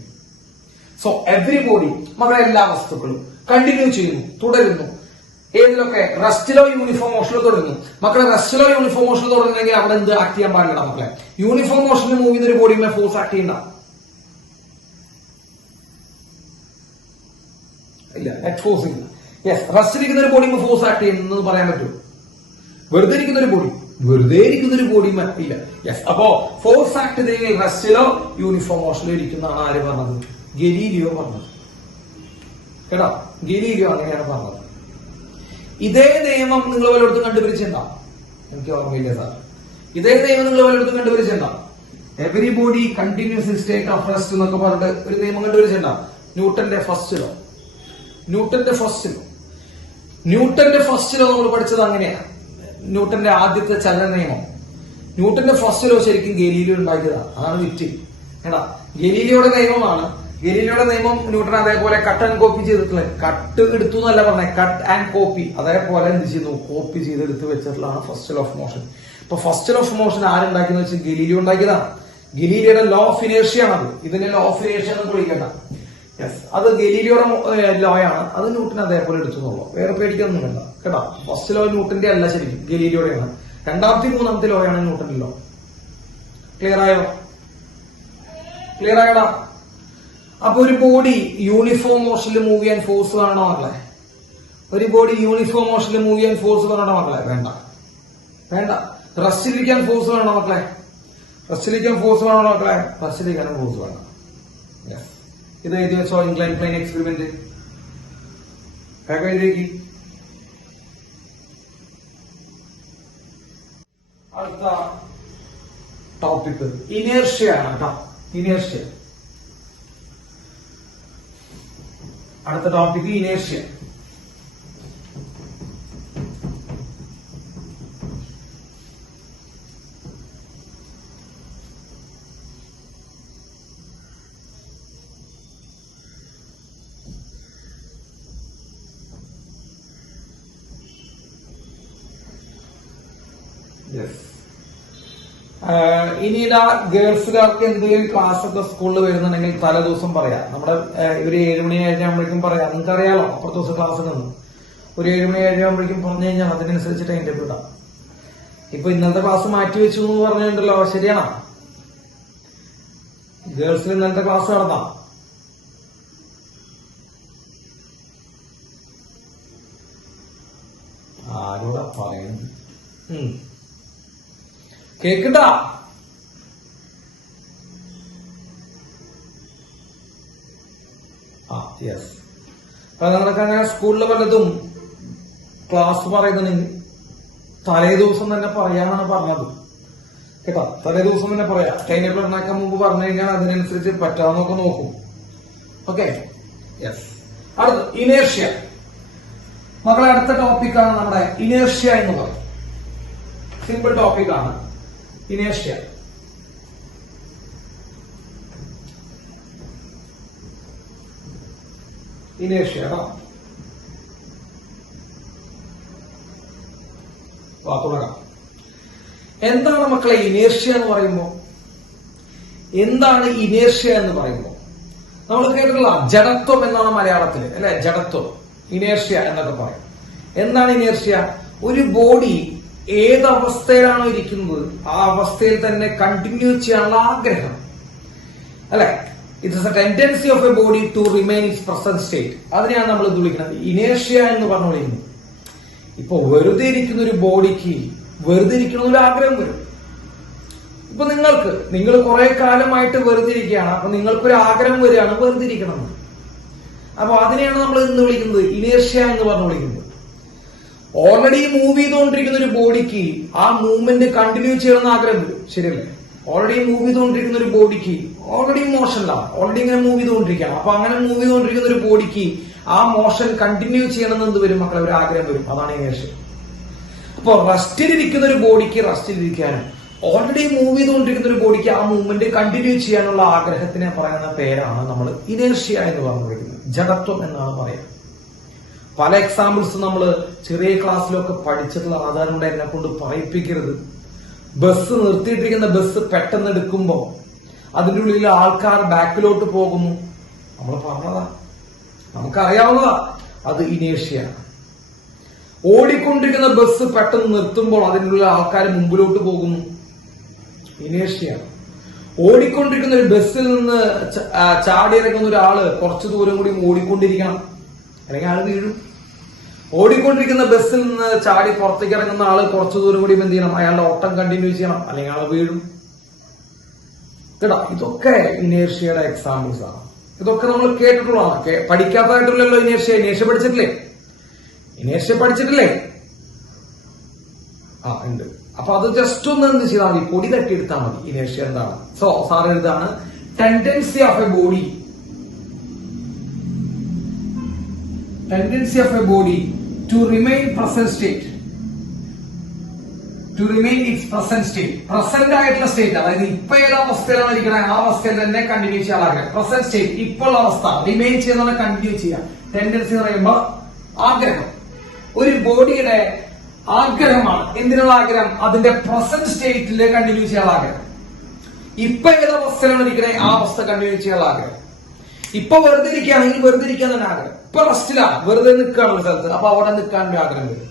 സോ എവ്രിബോഡി മക്കളെ എല്ലാ വസ്തുക്കളും കണ്ടിന്യൂ ചെയ്യുന്നു, തുടരുന്നു. ഏതിലൊക്കെ? റെസ്റ്റിലോ യൂണിഫോം മോഷനിലോ തുടരുന്നു. മക്കളെ റെസ്റ്റിലോ യൂണിഫോം മോഷനിലോ തുടങ്ങണമെങ്കിൽ അവിടെ എന്ത് ആക്ട് ചെയ്യാൻ പാടില്ല മക്കളെ? യൂണിഫോം മോഷനിൽ മൂവ് ചെയ്യുന്ന ഒരു ബോഡിയുമേ ഫോഴ്സ് ആക്ട് ചെയ്യണ്ട. ഇല്ല, നെറ്റ് ഫോഴ്സ് ഇല്ല. യെസ്, റെസ്റ്റിലിരിക്കുന്ന ഒരു ബോഡിയുമേ ഫോഴ്സ് ആക്ട് ചെയ്യുന്നത് പറയാൻ പറ്റുമോ? വെറുതെ ഇരിക്കുന്ന ഒരു ബോഡി ഇല്ല. യെസ്, അപ്പോ ഫോഴ്സ് ആക്ട് ചെയ്തെങ്കിൽ റെസ്റ്റിലോ യൂണിഫോം മോഷനിലോ ഇരിക്കുന്നതാണ് ആര് പറഞ്ഞത്? ഗലീലിയോ പറഞ്ഞത്. കേട്ടോ, ഗലീലിയോ അങ്ങനെയാണ് പറഞ്ഞത്. ഇതേ നിയമം നിങ്ങൾ വല്ലയിടത്തും കണ്ടുപിടിച്ചിട്ടുണ്ടോ? എനിക്ക് ഓർമ്മയില്ല സാർ. ഇതേ നിയമം നിങ്ങൾ വല്ലയിടത്തും കണ്ടുപിടിച്ചിട്ടുണ്ടോ? Everybody continues in state of rest എന്നൊക്കെ പറഞ്ഞിട്ട് ഒരു നിയമം കണ്ടുപിടിച്ചിട്ടുണ്ടോ? ന്യൂട്ടന്റെ ഫസ്റ്റ് ലോ നമ്മൾ പഠിച്ചത് അങ്ങനെയാണ്. ന്യൂട്ടന്റെ ആദ്യത്തെ ചലന നിയമം, ന്യൂട്ടന്റെ ഫസ്റ്റ് ലോ ശരിക്കും ഗലീലിയോ ഉണ്ടാക്കിയതാണ്. അതാണ് വിറ്റ്. കേട്ടാ, ഗലീലിയോയുടെ നിയമമാണ്. ഗലീലിയോയുടെ നിയമം ന്യൂട്ടൺ അതേപോലെ കട്ട് ആൻഡ് കോപ്പി ചെയ്തിട്ടുള്ള, കട്ട് എടുത്തു എന്നല്ല പറഞ്ഞത്, കട്ട് ആൻഡ് കോപ്പി, അതേപോലെ എന്ത് ചെയ്യുന്നു? കോപ്പി ചെയ്തെടുത്ത് വെച്ചിട്ടുള്ളതാണ് ഫസ്റ്റ് ലോ ഓഫ് മോഷൻ. ഇപ്പൊ ഫസ്റ്റ് ലോ ഓഫ് മോഷൻ ആരുണ്ടാക്കിയെന്ന് വെച്ചാൽ ഗലീലിയോ ഉണ്ടാക്കിയതാണ്. ഗലീലിയോയുടെ ലോ ഓഫ് ഇനേർഷ്യ ആണത്. ഇതിനെ ലോ ഓഫ് ഇനേർഷ്യ എന്ന് വിളിക്കേണ്ട. യെസ്, അത് ഗലീലിയോയുടെ ലോ ആണ്. അത് ന്യൂട്ടൺ അതേപോലെ എടുത്തു എന്നുള്ളൂ. വേറെ പേടിക്കൊന്നും വേണ്ട. കേട്ടോ, ഫസ്റ്റ് ലോ ന്യൂട്ടന്റെ അല്ല, ശരിക്കും ഗലീലിയോടെയാണ്. രണ്ടാമത്തെ മൂന്നാമത്തെ ലോ ആണ് ന്യൂട്ടന്റെ ലോ. ക്ലിയർ ആയോടാ? അപ്പൊ ഒരു ബോഡി യൂണിഫോം മോഷനിൽ മൂവ് ചെയ്യാൻ ഫോഴ്സ് വേണോ മക്കളെ? ഒരു ബോഡി യൂണിഫോം മോഷനിൽ മൂവ് ചെയ്യാൻ ഫോഴ്സ് വേണോ മക്കളെ? വേണ്ട. റെസ്റ്റിലിരിക്കാൻ ഫോഴ്സ് വേണോ മക്കളെ? റെസ്റ്റിലിരിക്കാനും ഫോഴ്സ് വേണം. ഇത് എഴുതി വെച്ചോ, ഇൻക്ലൈൻ പ്ലെയിൻ എക്സ്പെരിമെന്റ് എഴുതിയേക്ക്. അടുത്ത ടോപ്പിക് ഇനേർഷ്യ ആണ് കേട്ടോ. അടുത്ത ടോപ്പിക് ഇനേർഷ്യ. ഇനിയിതാ ഗേൾസുകാർക്ക് എന്തെങ്കിലും ക്ലാസ് ഒക്കെ സ്കൂളിൽ വരുന്നുണ്ടെങ്കിൽ തലേ ദിവസം പറയാം. നമ്മുടെ ഒരു 7 മണി 7 ആകുമ്പോഴേക്കും പറയാം. നിങ്ങൾക്ക് അറിയാലോ അപ്പുറത്തെ ദിവസം ക്ലാസ് നിന്ന് ഒരു 7 മണി 7 ആകുമ്പോഴേക്കും പറഞ്ഞു കഴിഞ്ഞാൽ അതിനനുസരിച്ചിട്ട് അതിന്റെ വിടാം. ഇപ്പൊ ഇന്നത്തെ ക്ലാസ് മാറ്റി വെച്ചു എന്ന് പറഞ്ഞിട്ടുണ്ടല്ലോ, ശരിയാണോ? ഗേൾസിൽ ഇന്നത്തെ ക്ലാസ് നടന്നാ? ആരോടാ പറയുന്നത്? കേക്കട്ടാ? യെസ്. അപ്പൊ നിങ്ങൾക്ക് അങ്ങനെ സ്കൂളിൽ വല്ലതും ക്ലാസ് പറയുന്നുണ്ടെങ്കിൽ തലേ ദിവസം തന്നെ പറയാനാണ് പറഞ്ഞത്. കേട്ടോ, തലേ ദിവസം തന്നെ പറയാം. ടൈം ടേബിൾ ഉണ്ടാക്കാൻ മുമ്പ് പറഞ്ഞു കഴിഞ്ഞാൽ അതിനനുസരിച്ച് പറ്റാവുന്നൊക്കെ നോക്കും. Okay, yes. അടുത്ത് ഇനേർഷ്യ. മക്കളെ, അടുത്ത ടോപ്പിക്കാണ് നമ്മുടെ ഇനേർഷ്യ എന്ന് പറയും. സിമ്പിൾ ടോപ്പിക്കാണ് ഇനേർഷ്യ. കേട്ടോ, തുടങ്ങാം. എന്താണ് മക്കളെ ഇനേർഷ്യ എന്ന് പറയുമ്പോ? നമ്മൾ കേട്ടിട്ടുള്ള ജഡത്വം എന്നാണ് മലയാളത്തിൽ, അല്ലെ? ജഡത്വം, ഇനേർഷ്യ എന്നൊക്കെ പറയും. എന്താണ് ഇനേർഷ്യ? ഒരു ബോഡി ഏതവസ്ഥയിലാണോ ഇരിക്കുന്നത് ആ അവസ്ഥയിൽ തന്നെ കണ്ടിന്യൂ ചെയ്യാനുള്ള ആഗ്രഹം, അല്ലെ? It is a tendency of a body to remain its present state. അതിനെയാണ് നമ്മൾ ഇത് വിളിക്കുന്നത് ഇനേർഷ്യ എന്ന് പറഞ്ഞു വിളിക്കുന്നത്. ഇപ്പൊ വെറുതെ ഇരിക്കുന്ന ഒരു ബോഡിക്ക് വെറുതെ ഇരിക്കുന്ന ഒരു ആഗ്രഹം വരും. ഇപ്പൊ നിങ്ങൾ കുറെ കാലമായിട്ട് വെറുതെ ഇരിക്കുകയാണ്. അപ്പൊ നിങ്ങൾക്കൊരു ആഗ്രഹം വരികയാണ് വെറുതെ ഇരിക്കണം. അപ്പൊ അതിനെയാണ് നമ്മൾ ഇന്ന് വിളിക്കുന്നത് ഇനേർഷ്യ എന്ന് പറഞ്ഞു വിളിക്കുന്നത്. ഓൾറെഡി മൂവ് ചെയ്തുകൊണ്ടിരിക്കുന്ന ഒരു ബോഡിക്ക് ആ മൂവ്മെന്റ് കണ്ടിന്യൂ ചെയ്യണമെന്ന് ആഗ്രഹം വരും, ശരിയല്ലേ? ഓൾറെഡി മൂവ് ചെയ്തുകൊണ്ടിരിക്കുന്ന ഒരു ബോഡിക്ക് ഓൾറെഡി മോഷനിലാണ്, ഓൾറെഡി ഇങ്ങനെ മൂവ് ചെയ്തുകൊണ്ടിരിക്കുകയാണ്. അപ്പൊ അങ്ങനെ മൂവ് ചെയ്തുകൊണ്ടിരിക്കുന്ന ഒരു ബോഡിക്ക് ആ മോഷൻ കണ്ടിന്യൂ ചെയ്യണമെന്ന് എന്ത് വരും മക്കളെ? ഒരു ആഗ്രഹം വരും. അതാണ് ഇനേർഷ്യ. അപ്പൊ റെസ്റ്റിലിരിക്കുന്ന ഒരു ബോഡിക്ക് റെസ്റ്റിലിരിക്കാനും ഓൾറെഡി മൂവ് ചെയ്തുകൊണ്ടിരിക്കുന്ന ഒരു ബോഡിക്ക് ആ മൂവ്മെന്റ് കണ്ടിന്യൂ ചെയ്യാനുള്ള ആഗ്രഹത്തിനെ പറയുന്ന പേരാണ് നമ്മൾ ഇനേർഷ്യ എന്ന് പറഞ്ഞു വിളിക്കുന്നത്. ജഡത്വം എന്നാണ് പറയുക. പല എക്സാമ്പിൾസ് നമ്മൾ ചെറിയ ക്ലാസ്സിലൊക്കെ പഠിച്ചിട്ടുള്ള, അതുകൊണ്ട് എന്നെ കൊണ്ട് പറയിപ്പിക്കരുത്. ബസ് നിർത്തിയിട്ടിരിക്കുന്ന ബസ് പെട്ടെന്ന് എടുക്കുമ്പോൾ അതിന്റെ ഉള്ളിൽ ആൾക്കാർ ബാക്കിലോട്ട് പോകുന്നു, നമ്മൾ പറഞ്ഞതാ, നമുക്കറിയാവുന്നതാ, അത് ഇനേർഷ്യയാണ്. ഓടിക്കൊണ്ടിരിക്കുന്ന ബസ് പെട്ടെന്ന് നിർത്തുമ്പോൾ അതിനുള്ള ആൾക്കാർ മുമ്പിലോട്ട് പോകുന്നു, ഇനേർഷ്യയാണ്. ഓടിക്കൊണ്ടിരിക്കുന്ന ഒരു ബസ്സിൽ നിന്ന് ചാടിയിറങ്ങുന്ന ഒരാള് കുറച്ചു ദൂരം കൂടി ഓടിക്കൊണ്ടിരിക്കണം, അല്ലെങ്കിൽ ആള് വീഴും. ഓടിക്കൊണ്ടിരിക്കുന്ന ബസ്സിൽ നിന്ന് ചാടി പുറത്തേക്ക് ഇറങ്ങുന്ന ആള് കുറച്ചു ദൂരം കൂടി എന്ത് ചെയ്യണം, അയാളുടെ ഓട്ടം കണ്ടിന്യൂ ചെയ്യണം, അല്ലെങ്കിൽ ആള് വീഴും. കേട്ടോ, ഇതൊക്കെ ഇനേർഷ്യയുടെ എക്സാമ്പിൾസ് ആണ്. ഇതൊക്കെ നമ്മൾ കേട്ടിട്ടുള്ളതാണ്, പഠിക്കാത്തതായിട്ടുള്ളല്ലോ ഇനേർഷ്യ. ഇനേർഷ്യ പഠിച്ചിട്ടില്ലേ? ഇനേർഷ്യ പഠിച്ചിട്ടില്ലേ? ആ ഉണ്ട്. അപ്പൊ അത് ജസ്റ്റ് ഒന്ന് എന്ത് ചെയ്താൽ മതി, പൊടി തട്ടിയെടുത്താൽ മതി. ഇനേർഷ്യ എന്താണ്? സോ സാർ എഴുതാണ് tendency of a body, tendency of a body to remain present state, to remain its present state. Present ആയിട്ടുള്ള സ്റ്റേറ്റ്, അതായത് ഇപ്പൊ ഏത് അവസ്ഥയിലാണ് ഇരിക്കണേ ആ അവസ്ഥയിൽ തന്നെ കണ്ടിന്യൂ ചെയ്യാൻ ആഗ്രഹം. പ്രസന്റ് സ്റ്റേറ്റ്, ഇപ്പോൾ അവസ്ഥ റിമെയിൻ ചെയ്യുന്ന കണ്ടിന്യൂ ചെയ്യാം. ടെൻഡൻസി എന്ന് പറയുമ്പോ ആഗ്രഹം, ഒരു ബോഡിയുടെ ആഗ്രഹമാണ്. എന്തിനുള്ള ആഗ്രഹം? അതിന്റെ പ്രസന്റ് സ്റ്റേറ്റിൽ കണ്ടിന്യൂ ചെയ്യാൻ ആഗ്രഹം. ഇപ്പൊ ഏത് അവസ്ഥയിലാണ് ഇരിക്കണേ ആ അവസ്ഥ കണ്ടിന്യൂ ചെയ്യാൻ ആഗ്രഹം. ഇപ്പൊ വെറുതെ ഇരിക്കുകയാണെങ്കിൽ വെറുതെ ഇരിക്കാൻ തന്നെ ആഗ്രഹം. ഇപ്പൊ റെസ്റ്റിലാണ്, വെറുതെ നിൽക്കുകയാണുള്ള സ്ഥലത്ത്, അപ്പൊ അവിടെ നിൽക്കാൻ ഒരു ആഗ്രഹം വരും.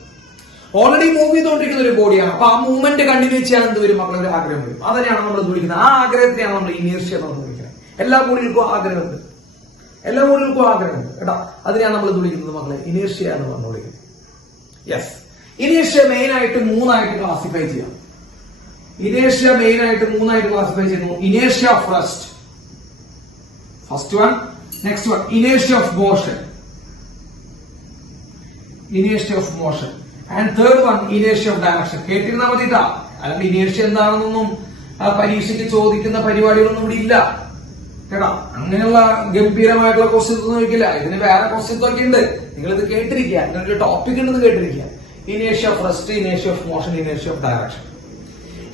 ഓൾറെഡി മൂവ് ചെയ്തുകൊണ്ടിരിക്കുന്ന ഒരു ബോഡിയാണ്, അപ്പൊ ആ മൂവ്മെന്റ് കണ്ടിന്യൂ ചെയ്യാൻ എന്ത് വരും മക്കളെ, ഒരു ആഗ്രഹം വരും. അതിനെയാണ് നമ്മൾ വിളിക്കുന്നത്, ആ ആഗ്രഹത്തിനെയാണ് നമ്മൾ ഇനേർഷ്യ എന്ന് വിളിക്കുന്നത്. എല്ലാ ബോഡികൾക്കും ആഗ്രഹമുണ്ട്, എല്ലാ ബോഡികൾക്കും ആഗ്രഹമുണ്ട് കേട്ടോ. അതിനെയാണ് നമ്മൾ വിളിക്കുന്നത് മക്കളെ ഇനേർഷ്യ എന്ന് പറഞ്ഞു വിളിക്കുന്നത്. യെസ്, ഇനേർഷ്യ മെയിൻ ആയിട്ട് മൂന്നായിട്ട് ക്ലാസിഫൈ ചെയ്യാം. ഇനേർഷ്യ മെയിൻ ആയിട്ട് മൂന്നായിട്ട് ക്ലാസിഫൈ ചെയ്യുന്നു. Inertia of rest, first one. Next one inertia of motion, inertia of motion. And third one inertia of direction. കേട്ടിരുന്നാൽ മതി കേട്ടാ, അല്ലെങ്കിൽ ഇനേർഷ്യ എന്താണെന്നൊന്നും പരീക്ഷയ്ക്ക് ചോദിക്കുന്ന പരിപാടികളൊന്നും ഇവിടെ ഇല്ല കേട്ടാ. അങ്ങനെയുള്ള ഗംഭീരമായിട്ടുള്ള ക്വസ്റ്റ്യൻസ് ഒന്നും ചോദിക്കില്ല. ഇതിന് വേറെ ക്വസ്റ്റ്യൻസ് ഒക്കെ ഉണ്ട്, നിങ്ങൾ ഇത് കേട്ടിരിക്കുക. ഇതിനൊരു ടോപ്പിക് ഉണ്ടെന്ന് കേട്ടിരിക്കുക. Inertia of rest, inertia of motion, inertia of direction.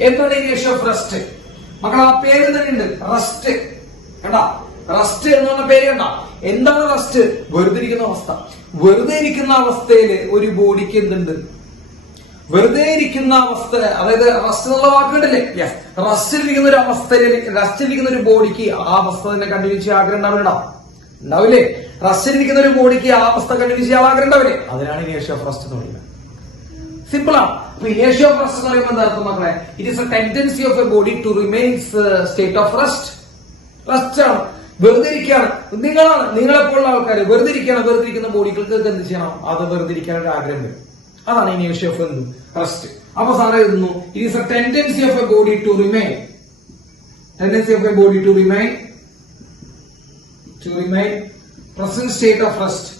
എന്താണ് ഇനേർഷ്യ ഓഫ് റെസ്റ്റ്? മക്കൾ ആ പേര് തന്നെ ഉണ്ട്, റെസ്റ്റ് കേട്ടാ. റെസ്റ്റ് എന്നുള്ള പേര് കണ്ട. എന്താണ് റെസ്റ്റ്? വെറുതെ ഇരിക്കുന്ന അവസ്ഥ. വെറുതെ ഇരിക്കുന്ന അവസ്ഥയിൽ ഒരു ബോഡിക്ക് എന്തുണ്ട്? വെറുതെ ഇരിക്കുന്ന അവസ്ഥ, അതായത് റെസ്റ്റ് എന്നുള്ള വാക്കുണ്ടല്ലേ, യെസ്. റെസ്റ്റിലിരിക്കുന്ന ഒരു അവസ്ഥയിൽ, റെസ്റ്റിലിരിക്കുന്ന ഒരു ബോഡിക്ക് ആ അവസ്ഥ തന്നെ കണ്ടിന്യൂ ചെയ്യാൻ ആഗ്രഹം ഉണ്ടാവില്ലേ? റെസ്റ്റിലിരിക്കുന്ന ഒരു ബോഡിക്ക് ആ അവസ്ഥ കണ്ടിന്യൂ ചെയ്യാൻ ആഗ്രഹം ഉണ്ടാവില്ലേ? അതിനാണ് ഇനേർഷ്യ ഓഫ് റെസ്റ്റ് എന്ന് പറയുന്നത്. സിമ്പിൾ ആണ്. അപ്പൊ ഇനേർഷ്യ ഓഫ് റെസ്റ്റ് എന്ന് പറയുമ്പോൾ എന്താ അർത്ഥം മക്കളെ? It is a tendency of a body to remain state of rest. Rest ആണ്, വെറുതെ ഇരിക്കുകയാണ്. നിങ്ങളെപ്പോലുള്ള ആൾക്കാർ വെറുതെ ഇരിക്കുകയാണ്. വെറുതെ ഇരിക്കുന്ന ബോഡികൾക്ക് എന്ത് ചെയ്യണം? അത് വെറുതെ ഇരിക്കാൻ ഒരു ആഗ്രഹം വരും. അതാണ് ഇനേർഷ്യ ഓഫ് റെസ്റ്റ്. അപ്പൊ സാറ് എഴുതുന്നു it is a tendency of a body to remain, tendency of a body to remain present state of rest,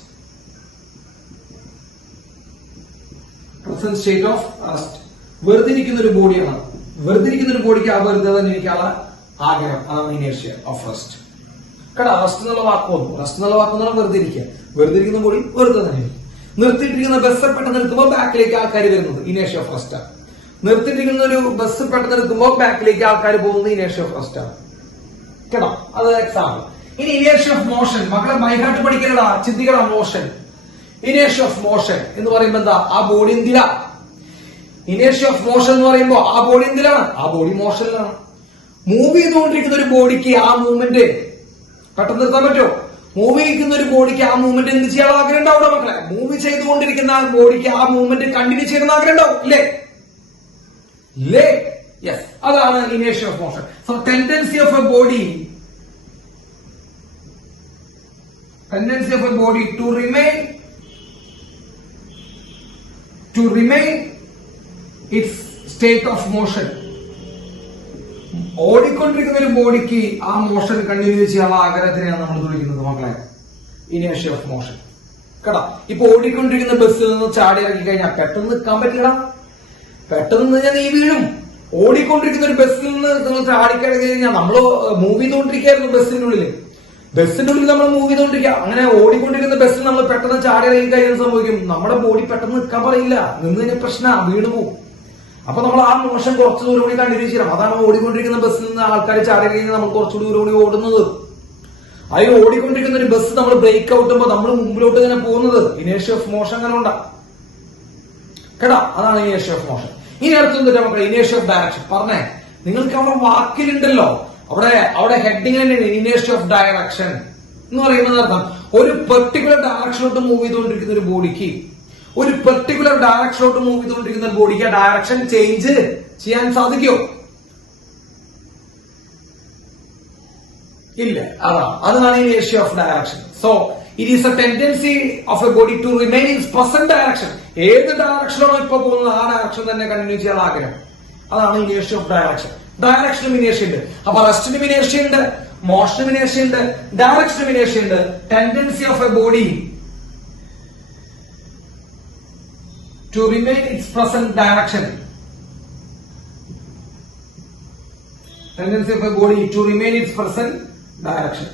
present state of rest. വെറുതെ ഇരിക്കുന്ന ഒരു ബോഡിയാണ്. വെറുതെ ഇരിക്കുന്ന ഒരു ബോഡിക്ക് ആ വെറുതെ തന്നെ ഇരിക്കാനുള്ള ആഗ്രഹം, അതാണ് ഇനേർഷ്യ ഓഫ് റെസ്റ്റ് കേട്ടോ. റെസ്റ്റ് എന്നുള്ള വാക്കൊന്നും, റെസ്റ്റ് എന്നുള്ള വാക്കെന്ന് പറഞ്ഞാൽ വെറുതെ ഇരിക്കുക. വെറുതെ ഇരിക്കുന്ന ബോഡി വെറുതെ തന്നെ. നിർത്തിയിട്ടിരിക്കുന്ന ബസ് പെട്ടെന്ന് നിൽക്കുമ്പോൾ ബാക്കിലേക്ക് ആൾക്കാർ വരുന്നത് ഇനേർഷ്യ ഓഫ് റെസ്റ്റ് ആണ്. നിർത്തിയിട്ടിരിക്കുന്ന ഒരു ബസ് പെട്ടെന്ന് നിൽക്കുമ്പോൾ ബാക്കിലേക്ക് ആൾക്കാർ പോകുന്നത് ഇനേർഷ്യ ഓഫ് റെസ്റ്റ് ആണ് കേട്ടോ. അത് എക്സാമ്പിൾ. ഇനി ഇനേർഷ്യ ഓഫ് മോഷൻ. മക്കളെ മൈഹാട്ട് പഠിക്കലടാ, ചിന്തിക്കടാ. മോഷൻ, ഇനേർഷ്യ ഓഫ് മോഷൻ എന്ന് പറയുമ്പോ എന്താ? ആ ബോഡി എന്തിലാ? ഇനേർഷ്യ ഓഫ് മോഷൻ എന്ന് പറയുമ്പോ ആ ബോഡി എന്തിലാണ്? ആ ബോഡി മോഷനിലാണ്. മൂവ് ചെയ്തുകൊണ്ടിരിക്കുന്ന ഒരു ബോഡിക്ക് ആ മൂവ്മെന്റ് പെട്ടെന്ന് നിർത്താൻ പറ്റുമോ? മൂവ് ചെയ്യുന്ന ഒരു ബോഡിക്ക് ആ മൂവ്മെന്റ് എന്ത് ചെയ്യാൻ ആഗ്രഹം ഉണ്ടാവും മക്കളെ? മൂവ് ചെയ്തുകൊണ്ടിരിക്കുന്ന ആ ബോഡിക്ക് ആ മൂവ്മെന്റ് കണ്ടിന്യൂ ചെയ്യുന്ന ആഗ്രഹം ഉണ്ടാവും ഇല്ലേ? യെസ്, അതാണ് inertia of motion. So tendency of a body, tendency of a body to remain its state of motion. ഓടിക്കൊണ്ടിരിക്കുന്ന ഒരു ബോഡിക്ക് ആ മോഷൻ കണ്ടിന്യൂ ചെയ്യാനുള്ള ആഗ്രഹത്തിനെയാണ് നമ്മൾ വിളിക്കുന്നത് മക്കളെ ഇനേർഷ്യ ഓഫ് മോഷൻ കേട്ടോ. ഇപ്പൊ ഓടിക്കൊണ്ടിരിക്കുന്ന ബസ്സിൽ നിന്ന് ചാടി ഇറങ്ങി കഴിഞ്ഞാൽ പെട്ടെന്ന് നിൽക്കാൻ പറ്റില്ല. പെട്ടെന്ന് ഞാൻ ഈ വീഴും. ഓടിക്കൊണ്ടിരിക്കുന്ന ഒരു ബസ്സിൽ നിന്ന് നിങ്ങൾ ചാടിക്കിറങ്ങി കഴിഞ്ഞാൽ നമ്മൾ മൂവ് ചെയ്തുകൊണ്ടിരിക്കുകയായിരുന്നു ബസ്സിന്റെ ഉള്ളിൽ. ബസ്സിന്റെ ഉള്ളിൽ നമ്മൾ മൂവ് ചെയ്തുകൊണ്ടിരിക്കുക. അങ്ങനെ ഓടിക്കൊണ്ടിരിക്കുന്ന ബസ്സിൽ നമ്മൾ പെട്ടെന്ന് ചാടി ഇറങ്ങി കഴിഞ്ഞാൽ സംഭവിക്കും, നമ്മുടെ ബോഡി പെട്ടെന്ന് നിൽക്കാൻ പറയില്ല. നിന്ന് കഴിഞ്ഞാൽ പ്രശ്നമാണ്, വീണ് പോകും. അപ്പൊ നമ്മൾ ആ മോഷൻ കുറച്ച് ദൂരം കൂടി കണ്ടിന്യൂ ചെയ്യണം. അതാണ് ഓടിക്കൊണ്ടിരിക്കുന്ന ബസ്സിൽ നിന്ന് ആൾക്കാർ ചാടി കഴിഞ്ഞാൽ നമ്മൾ കുറച്ചുകൂടി ദൂരം കൂടി ഓടുന്നത്. അതിൽ ഓടിക്കൊണ്ടിരിക്കുന്ന ഒരു ബസ് നമ്മൾ ബ്രേക്ക് ഔട്ടുമ്പോൾ നമ്മൾ മുമ്പിലോട്ട് ഇങ്ങനെ പോകുന്നത് ഇനേർഷ്യ ഓഫ് മോഷൻ അങ്ങനെ ഉണ്ടാ കേട്ടാ. അതാണ് ഇനേർഷ്യ ഓഫ് മോഷൻ. ഇനി അടുത്തൊന്നും മക്കളെ ഇനേർഷ്യ ഓഫ് ഡയറക്ഷൻ. പറഞ്ഞേ, നിങ്ങൾക്ക് അവിടെ വാക്കിലുണ്ടല്ലോ, അവിടെ ഹെഡിങ് തന്നെയാണ് ഇനേർഷ്യ ഓഫ് ഡയറക്ഷൻ. എന്ന് പറയുന്നത് അർത്ഥം ഒരു പെർട്ടിക്കുലർ ഡയറക്ഷനിലോട്ട് മൂവ് ചെയ്തുകൊണ്ടിരിക്കുന്ന ഒരു ബോഡിക്ക് ആ ഡയറക്ഷൻ ചേഞ്ച് ചെയ്യാൻ സാധിക്കുമോ? ഇല്ല. അതാണ് inertia of direction. So it is a tendency of a body to remain in present direction. ഏത് ഡയറക്ഷനാണോ ഇപ്പൊ പോകുന്നത് ആ ഡയറക്ഷൻ തന്നെ കണ്ടിന്യൂ ചെയ്യാൻ ആഗ്രഹം. അതാണ് ഇനേർഷ്യ ഓഫ് ഡയറക്ഷൻ. ഡയറക്ഷനും ഇനേർഷ്യ ഉണ്ട്. അപ്പൊ റെസ്റ്റിനും ഇനേർഷ്യ ഉണ്ട്, മോഷനും ഇനേർഷ്യ ഉണ്ട്, ഡയറക്ഷനും ഇനേർഷ്യ ഉണ്ട്. Tendency of a body to remain its present direction. Tendency of a body to remain its present direction.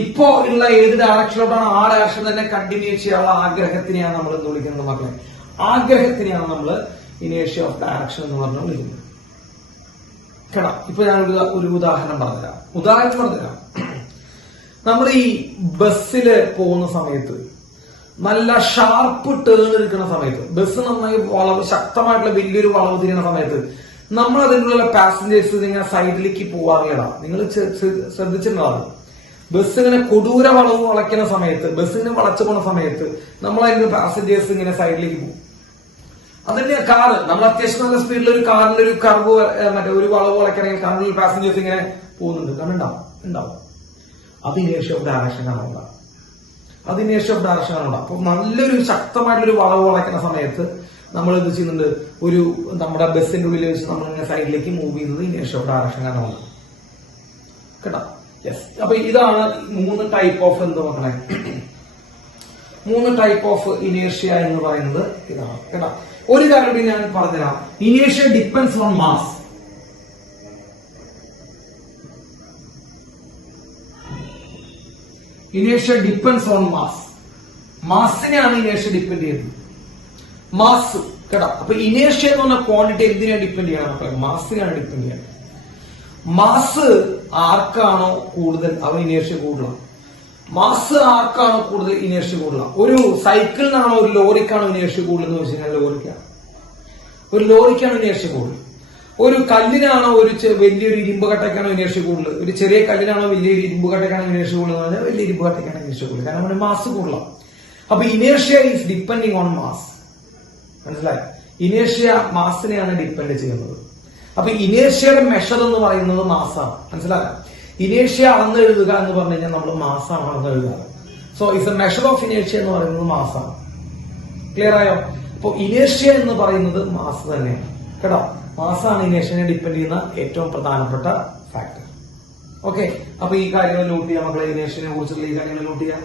ഇപ്പോ ഉള്ള ഏത് ഡയറക്ഷനിലോട്ടാണ് ആ ഡയറക്ഷൻ തന്നെ കണ്ടിന്യൂ ചെയ്യാനുള്ള ആഗ്രഹത്തിനെയാണ് നമ്മൾ എന്ന് വിളിക്കുന്നത് മക്കളെ. ആഗ്രഹത്തിനെയാണ് നമ്മൾ ഇനേർഷ്യ ഓഫ് ഡയറക്ഷൻ എന്ന് പറഞ്ഞ് വിളിക്കുന്നത്. കേട്ടോ, ഇപ്പൊ ഞാൻ ഒരു ഉദാഹരണം പറഞ്ഞുതരാം. നമ്മൾ ഈ ബസ്സില് പോകുന്ന സമയത്ത് നല്ല ഷാർപ്പ് ടേൺ എടുക്കുന്ന സമയത്ത്, ബസ് നന്നായി വളവ് ശക്തമായിട്ടുള്ള വലിയൊരു വളവ് തിരിയുന്ന സമയത്ത് നമ്മൾ അതിനുള്ള പാസഞ്ചേഴ്സ് ഇങ്ങനെ സൈഡിലേക്ക് പോവാറില്ലടാ. നിങ്ങൾ ശ്രദ്ധിച്ചിട്ടുണ്ടാവും. ബസ് ഇങ്ങനെ കൊടൂര വളവ് വളയ്ക്കുന്ന സമയത്ത്, ബസ് ഇങ്ങനെ വളച്ചു പോണ സമയത്ത് നമ്മൾ അതിന്റെ പാസഞ്ചേഴ്സ് ഇങ്ങനെ സൈഡിലേക്ക് പോകും. അതിന്റെ കാറ് നമ്മൾ അത്യാവശ്യം നല്ല സ്പീഡിൽ ഒരു കാറിന്റെ ഒരു കർവ് മറ്റേ ഒരു വളവ് വളയ്ക്കണമെങ്കിൽ കാറിൽ പാസഞ്ചേഴ്സ് ഇങ്ങനെ പോകുന്നുണ്ട്. കാരണം ഉണ്ടാവും. അത് ഇനേർഷ്യ ഓഫ് ഡയറക്ഷൻ ആണ് ഉണ്ടാവും. അപ്പൊ നല്ലൊരു ശക്തമായിട്ടുള്ളൊരു വളവ് വളയ്ക്കുന്ന സമയത്ത് നമ്മൾ എന്ത് ചെയ്യുന്നുണ്ട്, ഒരു നമ്മുടെ ബസ്സിന്റെ ഉള്ളിൽ വെച്ച് നമ്മൾ ഇങ്ങനെ സൈഡിലേക്ക് മൂവ് ചെയ്യുന്നത് ഇനേർഷ്യ ഓഫ് ഡയറക്ഷൻ ആണ് ഉണ്ടാവും. കേട്ടോ, യെസ്. അപ്പൊ ഇതാണ് 3 ടൈപ്പ് ഓഫ് എന്ത് മക്കളെ, 3 ടൈപ്പ് ഓഫ് ഇനേർഷ്യ എന്ന് പറയുന്നത് ഇതാണ്. കേട്ടോ, ഒരു കാര്യം കൂടി ഞാൻ പറഞ്ഞുതരാം. Inertia depends on mass. Inertia depends on mass. മാസിനെയാണ് ഇനേർഷ്യ ഡിപ്പെൻഡ് ചെയ്യുന്നത്. മാസ്. കേട്ടോ, അപ്പൊ ഇനേർഷ്യ എന്ന് പറഞ്ഞ ക്വാണ്ടിറ്റി എന്തിനാണ് ഡിപ്പെൻഡ് ചെയ്യണം? മാസിനെയാണ് ഡിപ്പെൻഡ് ചെയ്യണം. മാസ് ആർക്കാണോ കൂടുതൽ അവ ഇനേർഷ്യ കൂടുതലാണ്. മാസ് ആർക്കാണോ കൂടുതൽ ഇനേർഷ്യ കൂടുതലാണ്. ഒരു സൈക്കിളിനാണോ ഒരു ലോറിക്കാണോ ഇനേർഷ്യ കൂടുതൽ എന്ന് വെച്ച് കഴിഞ്ഞാൽ ഒരു ലോറിക്കാണ് ഇനേർഷ്യ കൂടുതൽ. ഒരു കല്ലിനാണോ വലിയൊരു ഇരുമ്പ് കട്ടയ്ക്കാണോ ഇനേർഷ്യ കൂടുതൽ. ഒരു ചെറിയ കല്ലിനാണോ വലിയൊരു ഇരുമ്പ് കട്ടയ്ക്കാണോ ഇനേർഷ്യ കൂടുതൽ എന്ന് പറഞ്ഞാൽ വലിയ ഇരുമ്പ് കട്ടയ്ക്കാണ് ഇനേർഷ്യ കൂടുതൽ. കാരണം അവിടെ മാസ് കൂടുതലാണ്. അപ്പൊ inertia is depending on mass. മനസ്സിലായി? ഇനേർഷ്യ മാസിനെയാണ് ഡിപ്പെൻഡ് ചെയ്യുന്നത്. അപ്പൊ ഇനേർഷ്യയുടെ മെഷർ എന്ന് പറയുന്നത് മാസാണ്. മനസ്സിലാക്കാം? ഇനേർഷ്യ അളന്ന് എഴുതുക എന്ന് പറഞ്ഞു കഴിഞ്ഞാൽ നമ്മൾ മാസാണ് അളന്ന് എഴുതാറ്. So is a measure of inertia എന്ന് പറയുന്നത് മാസാണ്. ക്ലിയർ ആയോ? അപ്പൊ ഇനേർഷ്യ എന്ന് പറയുന്നത് മാസ് തന്നെയാണ്. കേട്ടോ, മാസാണ് ഇനേർഷ്യനെ ഡിപ്പെൻഡ് ചെയ്യുന്ന ഏറ്റവും പ്രധാനപ്പെട്ട ഫാക്ടർ. ഓക്കെ, അപ്പൊ ഈ കാര്യങ്ങൾ നോട്ട് ചെയ്യാം മക്കളെ. ഇനേർഷ്യനെ കുറിച്ചുള്ള ഈ കാര്യങ്ങൾ നോട്ട് ചെയ്യാം.